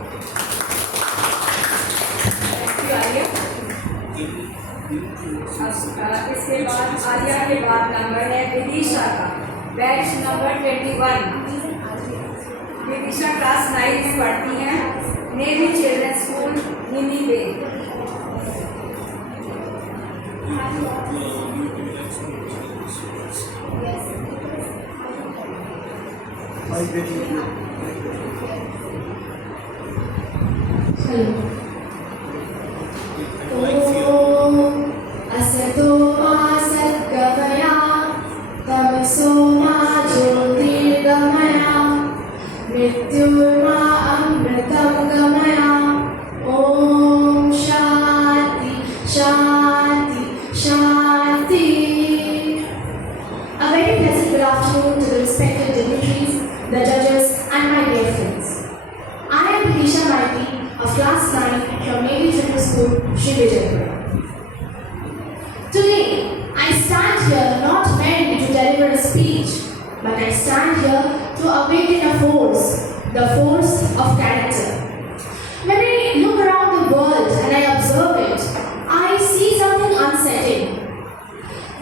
इसके बाद आलिया के बाद number है विदिशा का, batch number 21। Vidisha class 9 में पढ़ती हैं, navy children school निमीबे। असतो मा सद्गमया तमसो मा ज्योतिर्गमया मृत्युर्मा अमृतं गमया। ॐ शान्ति शान्ति शान्ति। A very pleasant good afternoon to the respected dignitaries, the judges, and my dear friends. I am Vidisha Maiti of class 9 from Navy Junior School, Sri Vijaypura. Today, I stand here not merely to deliver a speech, but I stand here to awaken a force, the force of character. When I look around the world and I observe it, I see something unsettling.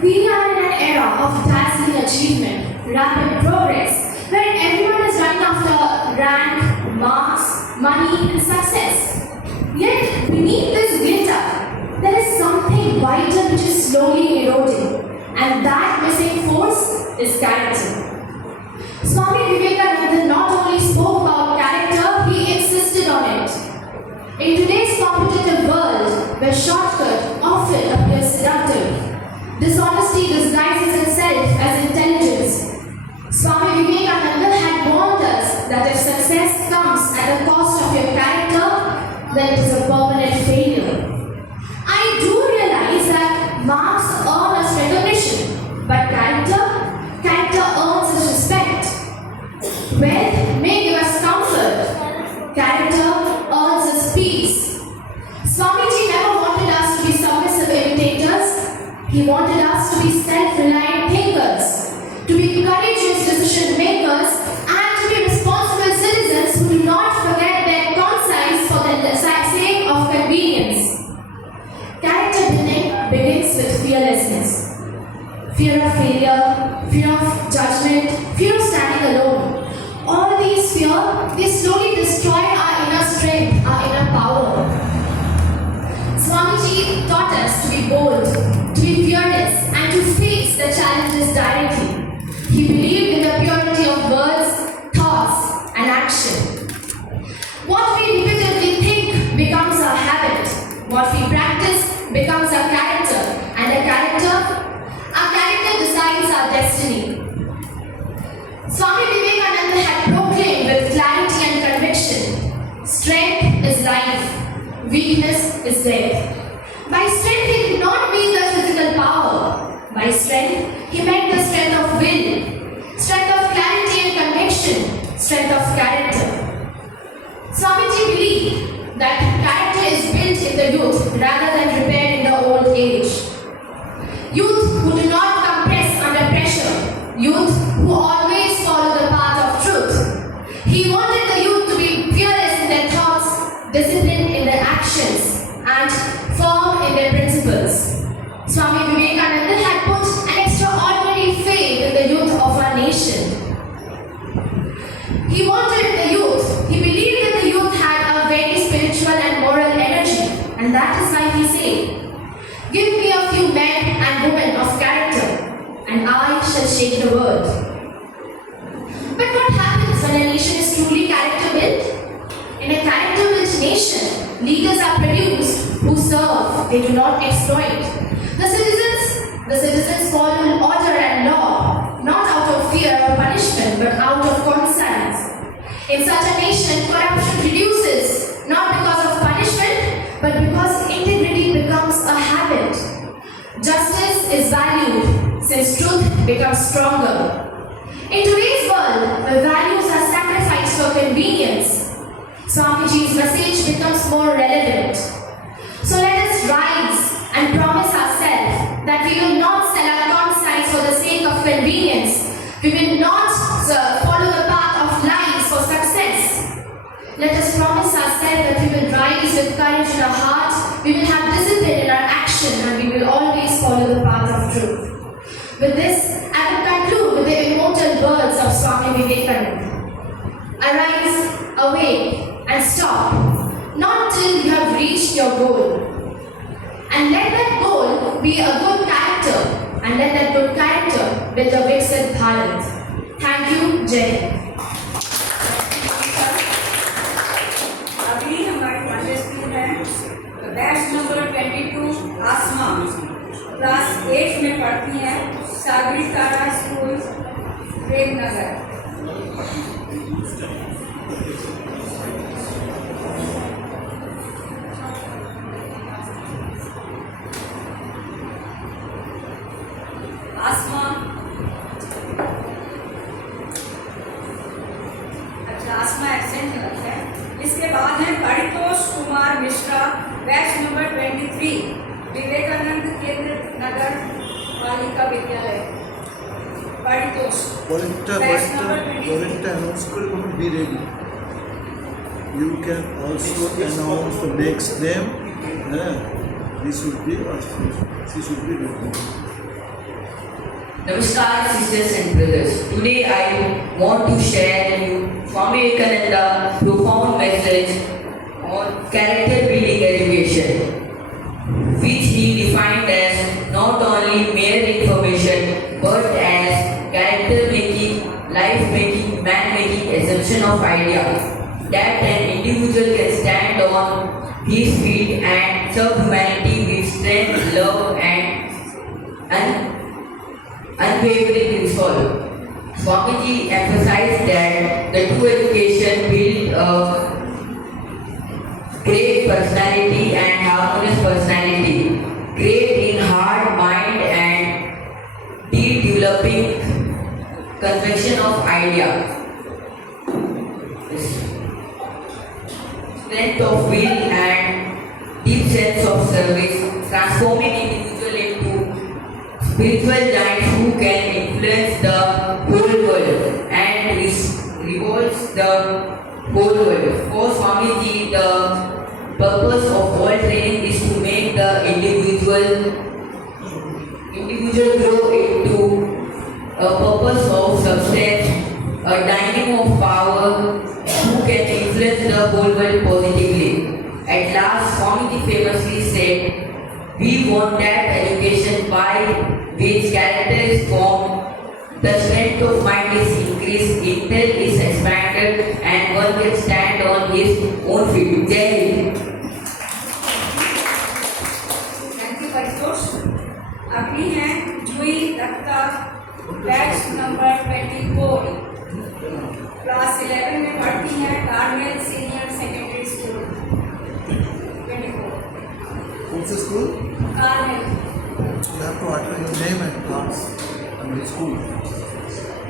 We are in an era of dazzling achievement, rapid progress, where everyone is running after rank, marks, money, and success. Yet, beneath this glitter, there is something vital which is slowly eroding, and that missing force is character. Swami Vivekananda not only spoke about character, he insisted on it. In today's competitive world, where shortcut often appears seductive, dishonesty disguises itself as intelligence, Swami Vivekananda had warned us that if success comes at the cost of your character, then it is a permanent failure. I do realize that marks earn us recognition, but character earns us respect. Wealth may give us comfort, character earns us peace. Swamiji never wanted us to be submissive imitators. He wanted us to be self-reliant thinkers, to be courageous decision makers, and to be responsible citizens who do not forget their conscience for the sake of convenience. Character building begins with fearlessness. Fear of failure, fear of judgment, fear of standing alone. All these fear, they slowly destroy our inner strength, our inner power. weakness is death. By strength, he did not mean the physical power. By strength, he meant the strength of will, strength of clarity and conviction, strength of character. Swamiji believed that character is built in the youth rather than repaired in the old age. Youth who do not compress under pressure, youth who always follow the path of truth. He wanted the youth to be fearless in their thoughts, disciplined in their actions, and firm in their principles. Swami Vivekananda had put an extraordinary faith in the youth of our nation. He wanted the youth, he believed that the youth had a very spiritual and moral energy, and that is why he said, "Give me a few men and women of character, and I shall shake the world." But what happens when a nation is truly character built? In a character built nation, leaders are produced who serve, they do not exploit. The citizens follow order and law, not out of fear or punishment, but out of conscience. In such a nation, corruption reduces, not because of punishment, but because integrity becomes a habit. Justice is valued, since truth becomes stronger. In today's world, where values are sacrificed for convenience, Swamiji's message becomes more relevant. So let us rise and promise ourselves that we will not sell our conscience for the sake of convenience. We will not follow the path of lies for success. Let us promise ourselves that we will rise with courage in our heart, we will have discipline in our action, and we will always follow the path of truth. With this, I will conclude with the immortal words of Swami Vivekananda. Arise, awake, and stop, not till you have reached your goal. And let that goal be a good character, and let that good character build a Viksit Bharat. Thank you, Jai Hind. अभी हमारी मान्यश्री है batch number 22 आसमा class 8 में पढ़ती हैं साबिर तारा school Premnagar. आसमा अच्छा आसमा absent है। इसके बाद है परितोष कुमार मिश्रा बैच नंबर 23 विवेकानंद केंद्र नगर Balika Vidyalaya Paritosh batch number 23। announce will be ready. You can also announce the next name. This should be she should be ready. Namaskar sisters and brothers. Today I want to share with you Swami Vivekananda's profound message on character building education, which he defined as not only mere information but as character making, life making, man making assumption of idea that an individual can stand on his feet and serve humanity with strength, love and unwavering resolve. Swamiji emphasized that the true education builds a great personality and harmonious personality, great in heart, mind and deep developing conviction of idea, strength of will and deep sense of service, transforming individual into spiritual giants who can influence the whole world and revolves the whole world. For Swamiji, the purpose of all training is to make the individual grow into a purpose of substance, a dynamo of power who can influence the whole world positively. At last, Swamiji famously said, "We want that education by which character is formed, the strength of mind is increased, intel is expanded, and one can stand on his own feet." Jai Hind. Thank you Paritosh. अभी हैं जूही Dutta batch number 24 class 11 में पढ़ती हैं Carmel senior secondary school 24। name and class and the school.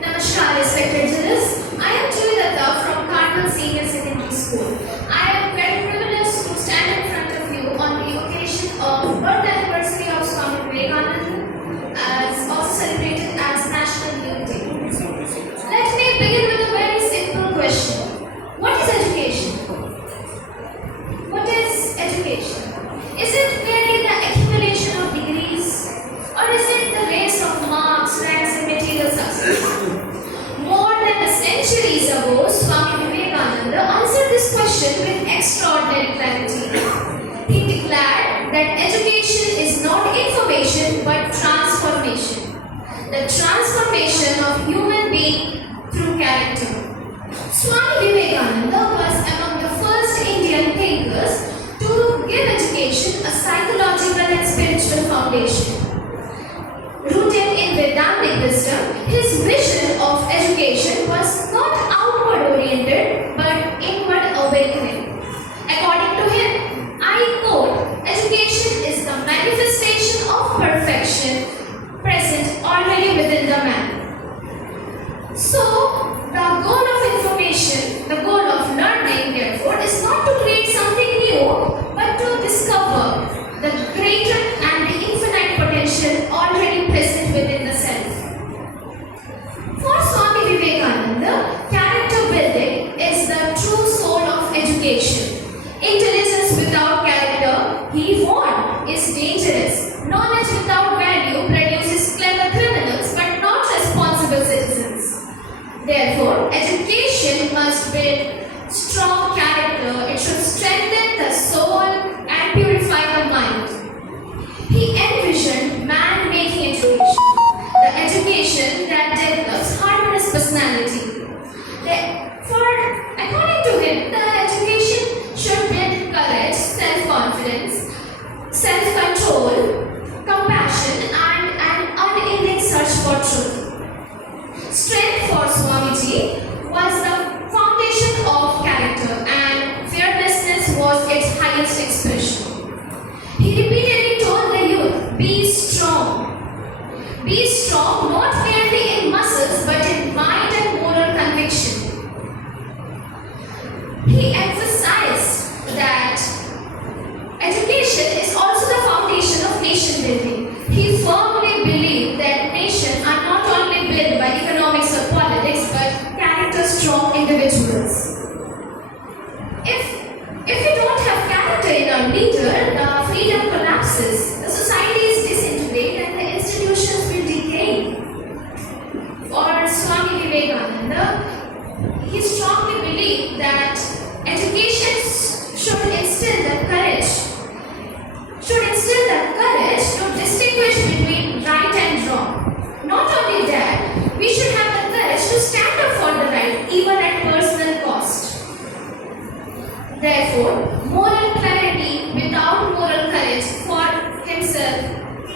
Namaskar, respected judges. I am Julie Datta from Cardinal Senior Secondary School. I am very privileged to stand in front of you on the occasion of birth anniversary of Swami Vivekananda, as also celebrated as National Youth Day. Let me begin with a very simple question. What is education? What is education? Is it merely the accumulation of degrees? Or is it the race of marks, ranks and material success? More than a centuries ago, Swami Vivekananda answered this question with extraordinary clarity. He declared that education is not information but transformation. The transformation of human being through character. Swami Vivekananda was among the first Indian thinkers to give education a psychological and spiritual foundation. Rooted in Vedantic wisdom, his vision of education was not outward oriented but inward awakening. According to him, I quote, "Education is the manifestation of perfection present already within the man." So, the goal of information, the goal of learning, therefore, is not to create something new, but to discover the greater and the infinite potential already present within the self. For Swami Vivekananda, character building is the true soul of education. Intelligence without character, he warned, is dangerous. Knowledge without value produces clever criminals but not responsible citizens. Therefore, education must build strong character. It should strengthen the soul and purify the mind. He envisioned man-making education, the education that develops harmonious personality. According to him, the education should build courage, self-confidence, self-control, compassion, and an unending search for truth. Strength for Swamiji was the foundation of character, and fearlessness was its highest expression. He repeatedly told the youth, "Be strong. Be strong not merely in muscles but in mind and moral conviction." He emphasized that education is also the foundation of nation building. He firmly believed that nations are not only built by economics or politics but character-strong individuals. If we don't have character in our leader, the freedom collapses, the society is disintegrated and the institutions will decay. For Swami Vivekananda, he strongly believed that education should instill the courage to distinguish between right and wrong. Not only that, we should have the courage to stand up for the right, even at personal cost. Therefore, moral clarity without moral courage for himself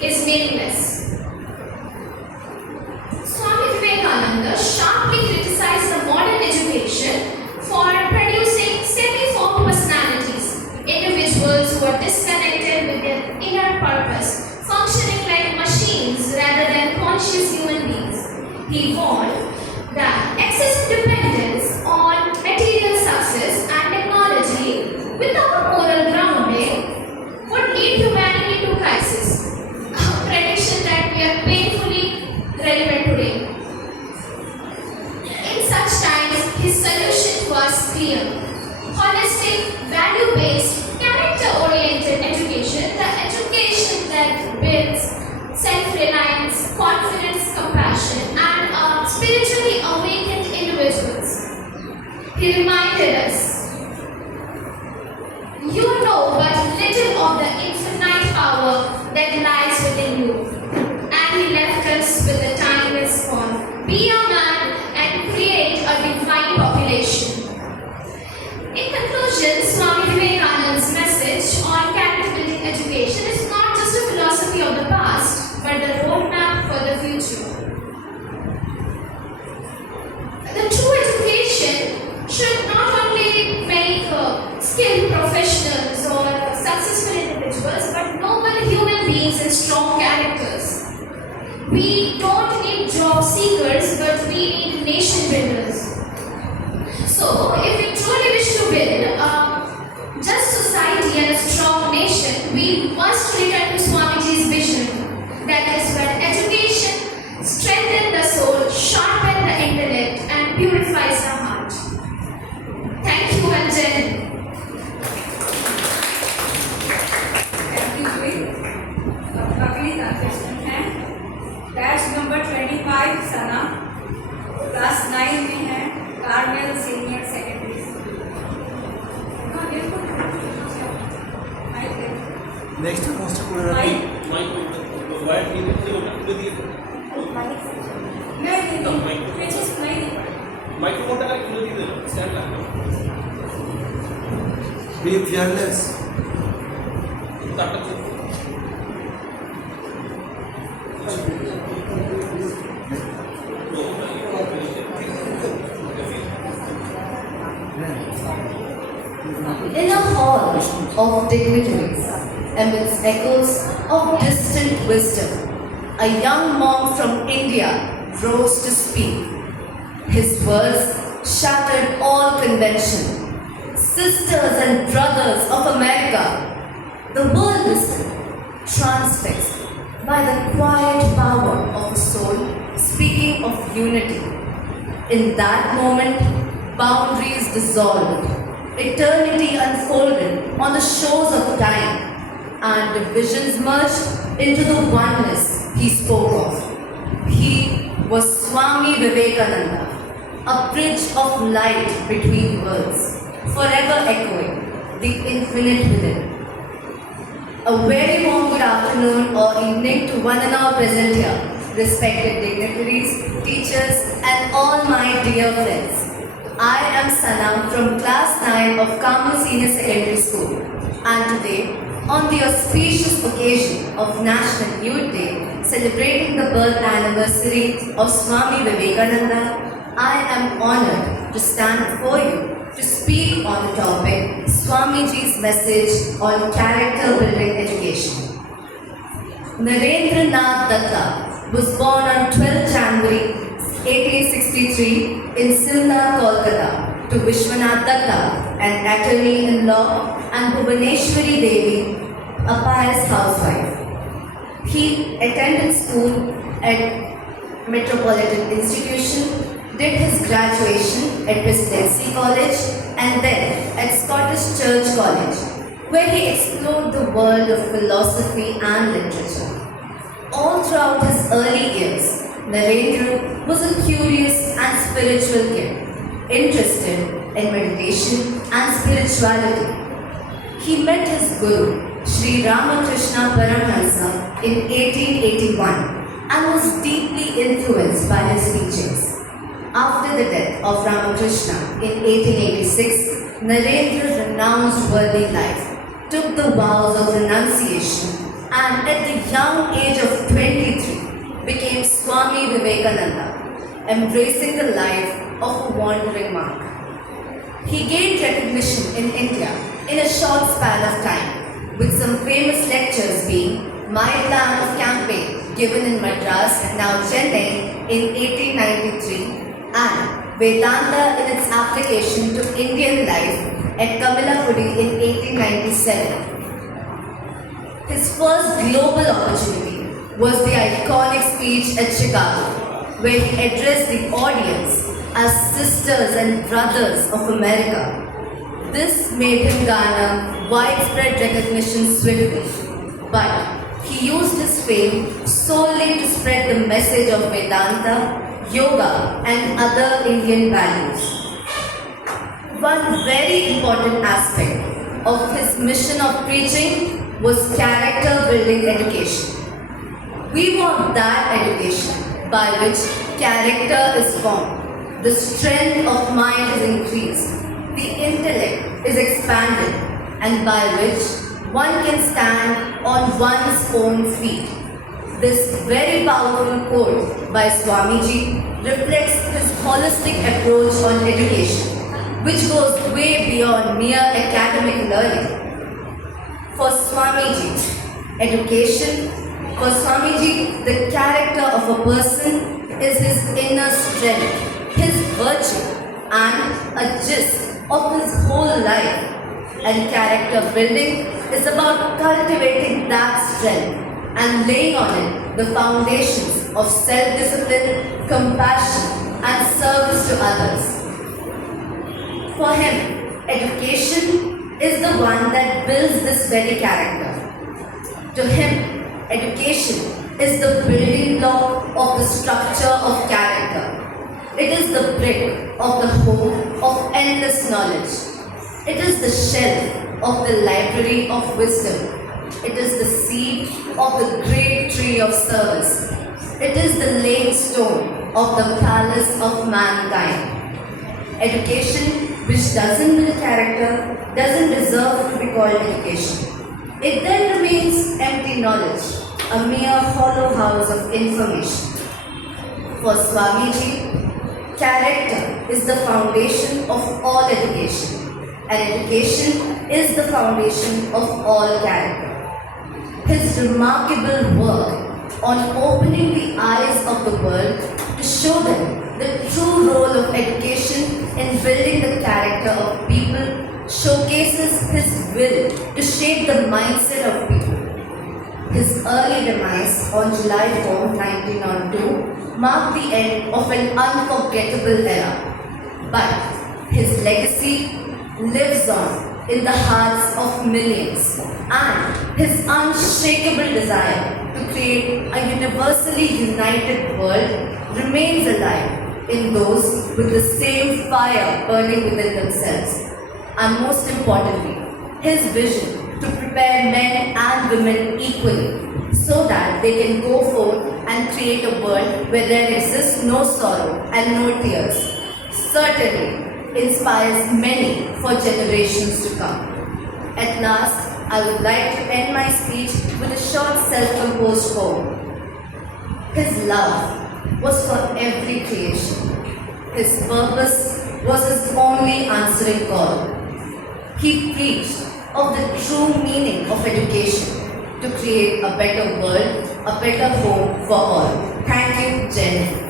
is meaningless. Swami Vivekananda sharply criticized the modern education for producing semi-formed personalities, individuals who are disconnected with their inner purpose, functioning like machines rather than conscious human beings. He warned that excessive dependence on material success and technology without moral grounding would lead humanity to crisis, a prediction that we are painfully relevant today. In such times, his solution was clear. Holistic, value-based, character-oriented education, the education that builds self-reliance, confidence, compassion, and spiritually awakened individuals. He reminded us, "You know but little of the infinite power that lies within you." And he left us with the timeless call, "Be a man and create a divine population." In conclusion, Swami Vivekananda's message on character building education is not just a philosophy of the past, but the roadmap for the future. The true education should not only make skilled professionals or successful individuals, but noble human beings and strong characters. So, if we truly wish to build a just society and a strong nation, we must return to Swamiji's vision. That is when education strengthens the soul, sharpens the intellect, and purifies the heart. Thank you and Jai Hind. Thank you, Julie. अब अगली contestant है batch number 25 सना, class 9 में है, Carmel senior secondary school. Next most করে রাখি mic wire দিয়ে দিতে হবে দিয়ে मैं नहीं माइक्रोफोनটা খালি খুলে দিয়ে দেবেন স্ট্যান্ড লাগবে বি ফিয়ারলেস তারটা In a hall of dignitaries, amidst echoes of distant wisdom, a young monk from India rose to speak. His words shattered all convention. Sisters and brothers of America, the world listened, transfixed by the quiet power of a soul speaking of unity. In that moment, boundaries dissolved. Eternity unfolded on the shores of time, and divisions merged into the oneness he spoke of. He was Swami Vivekananda, a bridge of light between worlds, forever echoing the infinite within. A very warm good afternoon or evening to one and all present here, respected dignitaries, teachers, and all my dear friends. I am Sanam from class 9 of Carmel Senior Secondary School, and today, on the auspicious occasion of National Youth Day, celebrating the birth anniversary of Swami Vivekananda, I am honored to stand before you to speak on the topic Swamiji's message on character building education. Narendra Nath Datta was born on 12 January 1863 in Silna, Kolkata, to Vishwanath Datta, an attorney-in-law, and Bhuvaneshwari Devi, a pious housewife. He attended school at Metropolitan Institution, did his graduation at Presidency College, and then at Scottish Church College, where he explored the world of philosophy and literature. All throughout his early years, Narendra was a curious and spiritual kid, interested in meditation and spirituality. He met his guru, Sri Ramakrishna Paramahansa, in 1881 and was deeply influenced by his teachings. After the death of Ramakrishna in 1886, Narendra renounced worldly life, took the vows of renunciation, and at the young age of 23, became Swami Vivekananda, embracing the life of a wandering monk. He gained recognition in India in a short span of time, with some famous lectures being My Plan of Campaign, given in Madras, now Chennai, in 1893, and Vedanta in its application to Indian life at Kamilapudi in 1897. His first global opportunity was the iconic speech at Chicago, where he addressed the audience as sisters and brothers of America. This made him garner widespread recognition swiftly, but he used his fame solely to spread the message of Vedanta, yoga, and other Indian values. One very important aspect of his mission of preaching was character building education. We want that education by which character is formed, the strength of mind is increased, the intellect is expanded, and by which one can stand on one's own feet. This very powerful quote by Swamiji reflects his holistic approach on education, which goes way beyond mere academic learning. For Swamiji, the character of a person is his inner strength, his virtue, and a gist of his whole life. And character building is about cultivating that strength and laying on it the foundations of self-discipline, compassion, and service to others. For him, education is the one that builds this very character. To him, education is the building block of the structure of character. It is the brick of the home of endless knowledge. It is the shelf of the library of wisdom. It is the seed of the great tree of service. It is the laid stone of the palace of mankind. Education which doesn't build character doesn't deserve to be called education. It then remains empty knowledge, a mere hollow house of information. For Swamiji, character is the foundation of all education, and education is the foundation of all character. His remarkable work on opening the eyes of the world to show them the true role of education in building the character of people showcases his will to shape the mindset of people. His early demise on July 4, 1902 marked the end of an unforgettable era. But his legacy lives on in the hearts of millions, and his unshakable desire to create a universally united world remains alive in those with the same fire burning within themselves. And most importantly, his vision to prepare men and women equally so that they can go forth and create a world where there exists no sorrow and no tears certainly inspires many for generations to come. At last, I would like to end my speech with a short self-composed poem. His love was for every creation. His purpose was his only answering call. He preached of the true meaning of education to create a better world, a better home for all. Thank you, Jen.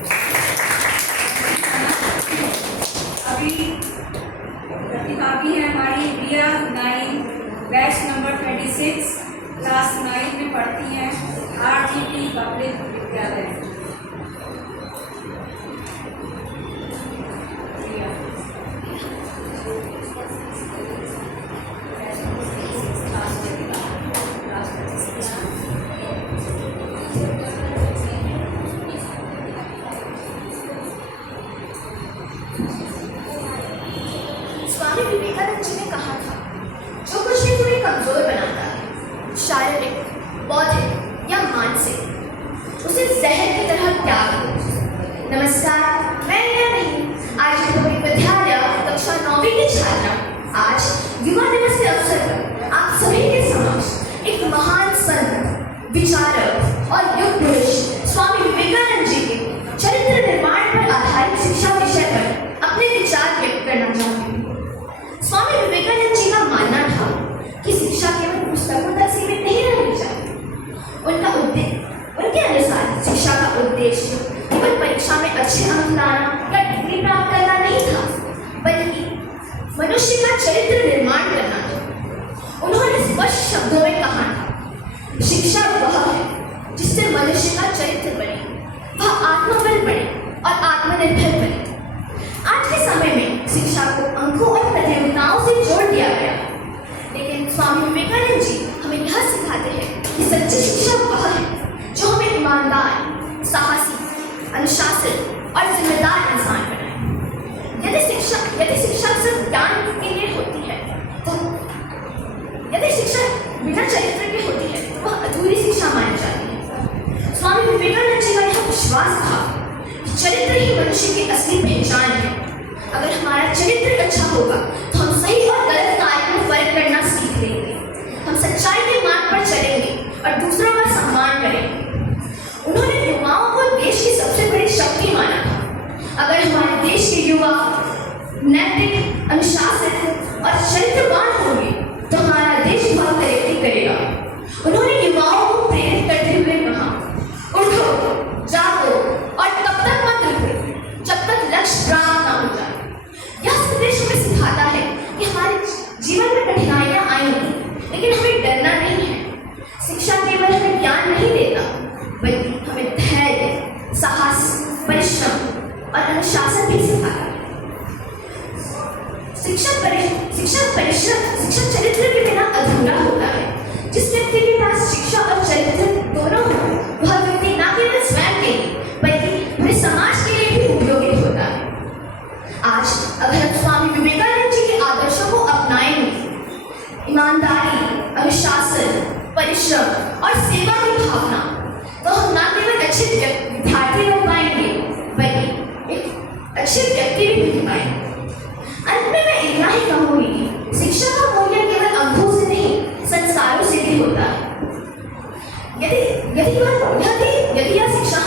अभी प्रतिभागी है हमारी रिया 9 batch number 26 class 9 में पढ़ती हैं RGP public विद्यालय। स्वामी विवेकानंद जी ने कहा था, जो कुछ भी तुम्हें कमजोर बनाता है, शारीरिक, बौद्धिक या मानसिक, उसे जहर की तरह त्याग दो। नमस्कार, मैं यह नहीं, आज पब्लिक विद्यालय कक्षा 9वीं की छात्रा आज युवा दिवस के अवसर पर आप सभी के समक्ष एक महान संत, विचारक और युग पुरुष स्वामी विवेकानंद जी के चरित्र निर्माण पर आधारित शिक्षा विषय पर अपने विचार व्यक्त करना चाहती हूँ। स्वामी विवेकानंद जी का मानना था कि शिक्षा केवल पुस्तकों तक सीमित नहीं रहनी चाहिए। उनके अनुसार शिक्षा का उद्देश्य केवल परीक्षा में अच्छे अंक लाना या डिग्री प्राप्त करना नहीं था, बल्कि मनुष्य का चरित्र निर्माण करना था। उन्होंने स्पष्ट शब्दों में कहा था, शिक्षा वह है जिससे मनुष्य का चरित्र बने, वह आत्मबल बने और आत्मनिर्भर बने। आज के समय में शिक्षा को अंकों और प्रतियोगिताओं से जोड़ दिया गया, लेकिन स्वामी विवेकानंद जी हमें यह सिखाते हैं कि सच्ची शिक्षा वह है जो हमें ईमानदार, साहसी, अनुशासित और जिम्मेदार इंसान बनाए। यदि शिक्षा सिर्फ ज्ञान के लिए होती है, तो यदि शिक्षा बिना चरित्र की होती है तो वह अधूरी शिक्षा मानी जाती है। स्वामी विवेकानंद जी का यह विश्वास था कि चरित्र ही मनुष्य की असली पहचान है। अगर हमारा चरित्र अच्छा होगा तो हम सही और गलत कार्य में फर्क करना सीख लेंगे, हम सच्चाई के मार्ग पर चलेंगे और दूसरों का सम्मान करेंगे। उन्होंने युवाओं को देश की सबसे बड़ी शक्ति माना था। अगर हमारे देश के युवा नैतिक, अनुशासित और चरित्रवान होंगे तो हमारा देश बहुत तरक्की करेगा। उन्होंने युवाओं को प्रेरित करते हुए कहा, उठो, जागो और तब तक मत रुको जब तक लक्ष्य प्राप्त न हो जाए। यह संदेश शिक्षण चरित्र के बिना अधूरा होता है। जिस व्यक्ति के पास शिक्षा और चरित्र दोनों हो, वह व्यक्ति न केवल स्वयं के लिए बल्कि पूरे समाज के लिए भी उपयोगी होता है। आज अगर हम स्वामी विवेकानंद जी के आदर्शों को अपनाएंगे, ईमानदारी, अनुशासन, परिश्रम और सेवा की भावना, तो हम न केवल अच्छे विद्यार्थी बन पाएंगे बल्कि एक अच्छे व्यक्ति भी बन पाएंगे। अंत में मैं इतना ही कहूंगी, शिक्षा का मूल्य केवल अंकों से नहीं, संस्कारों से भी होता है। यदि यह शिक्षा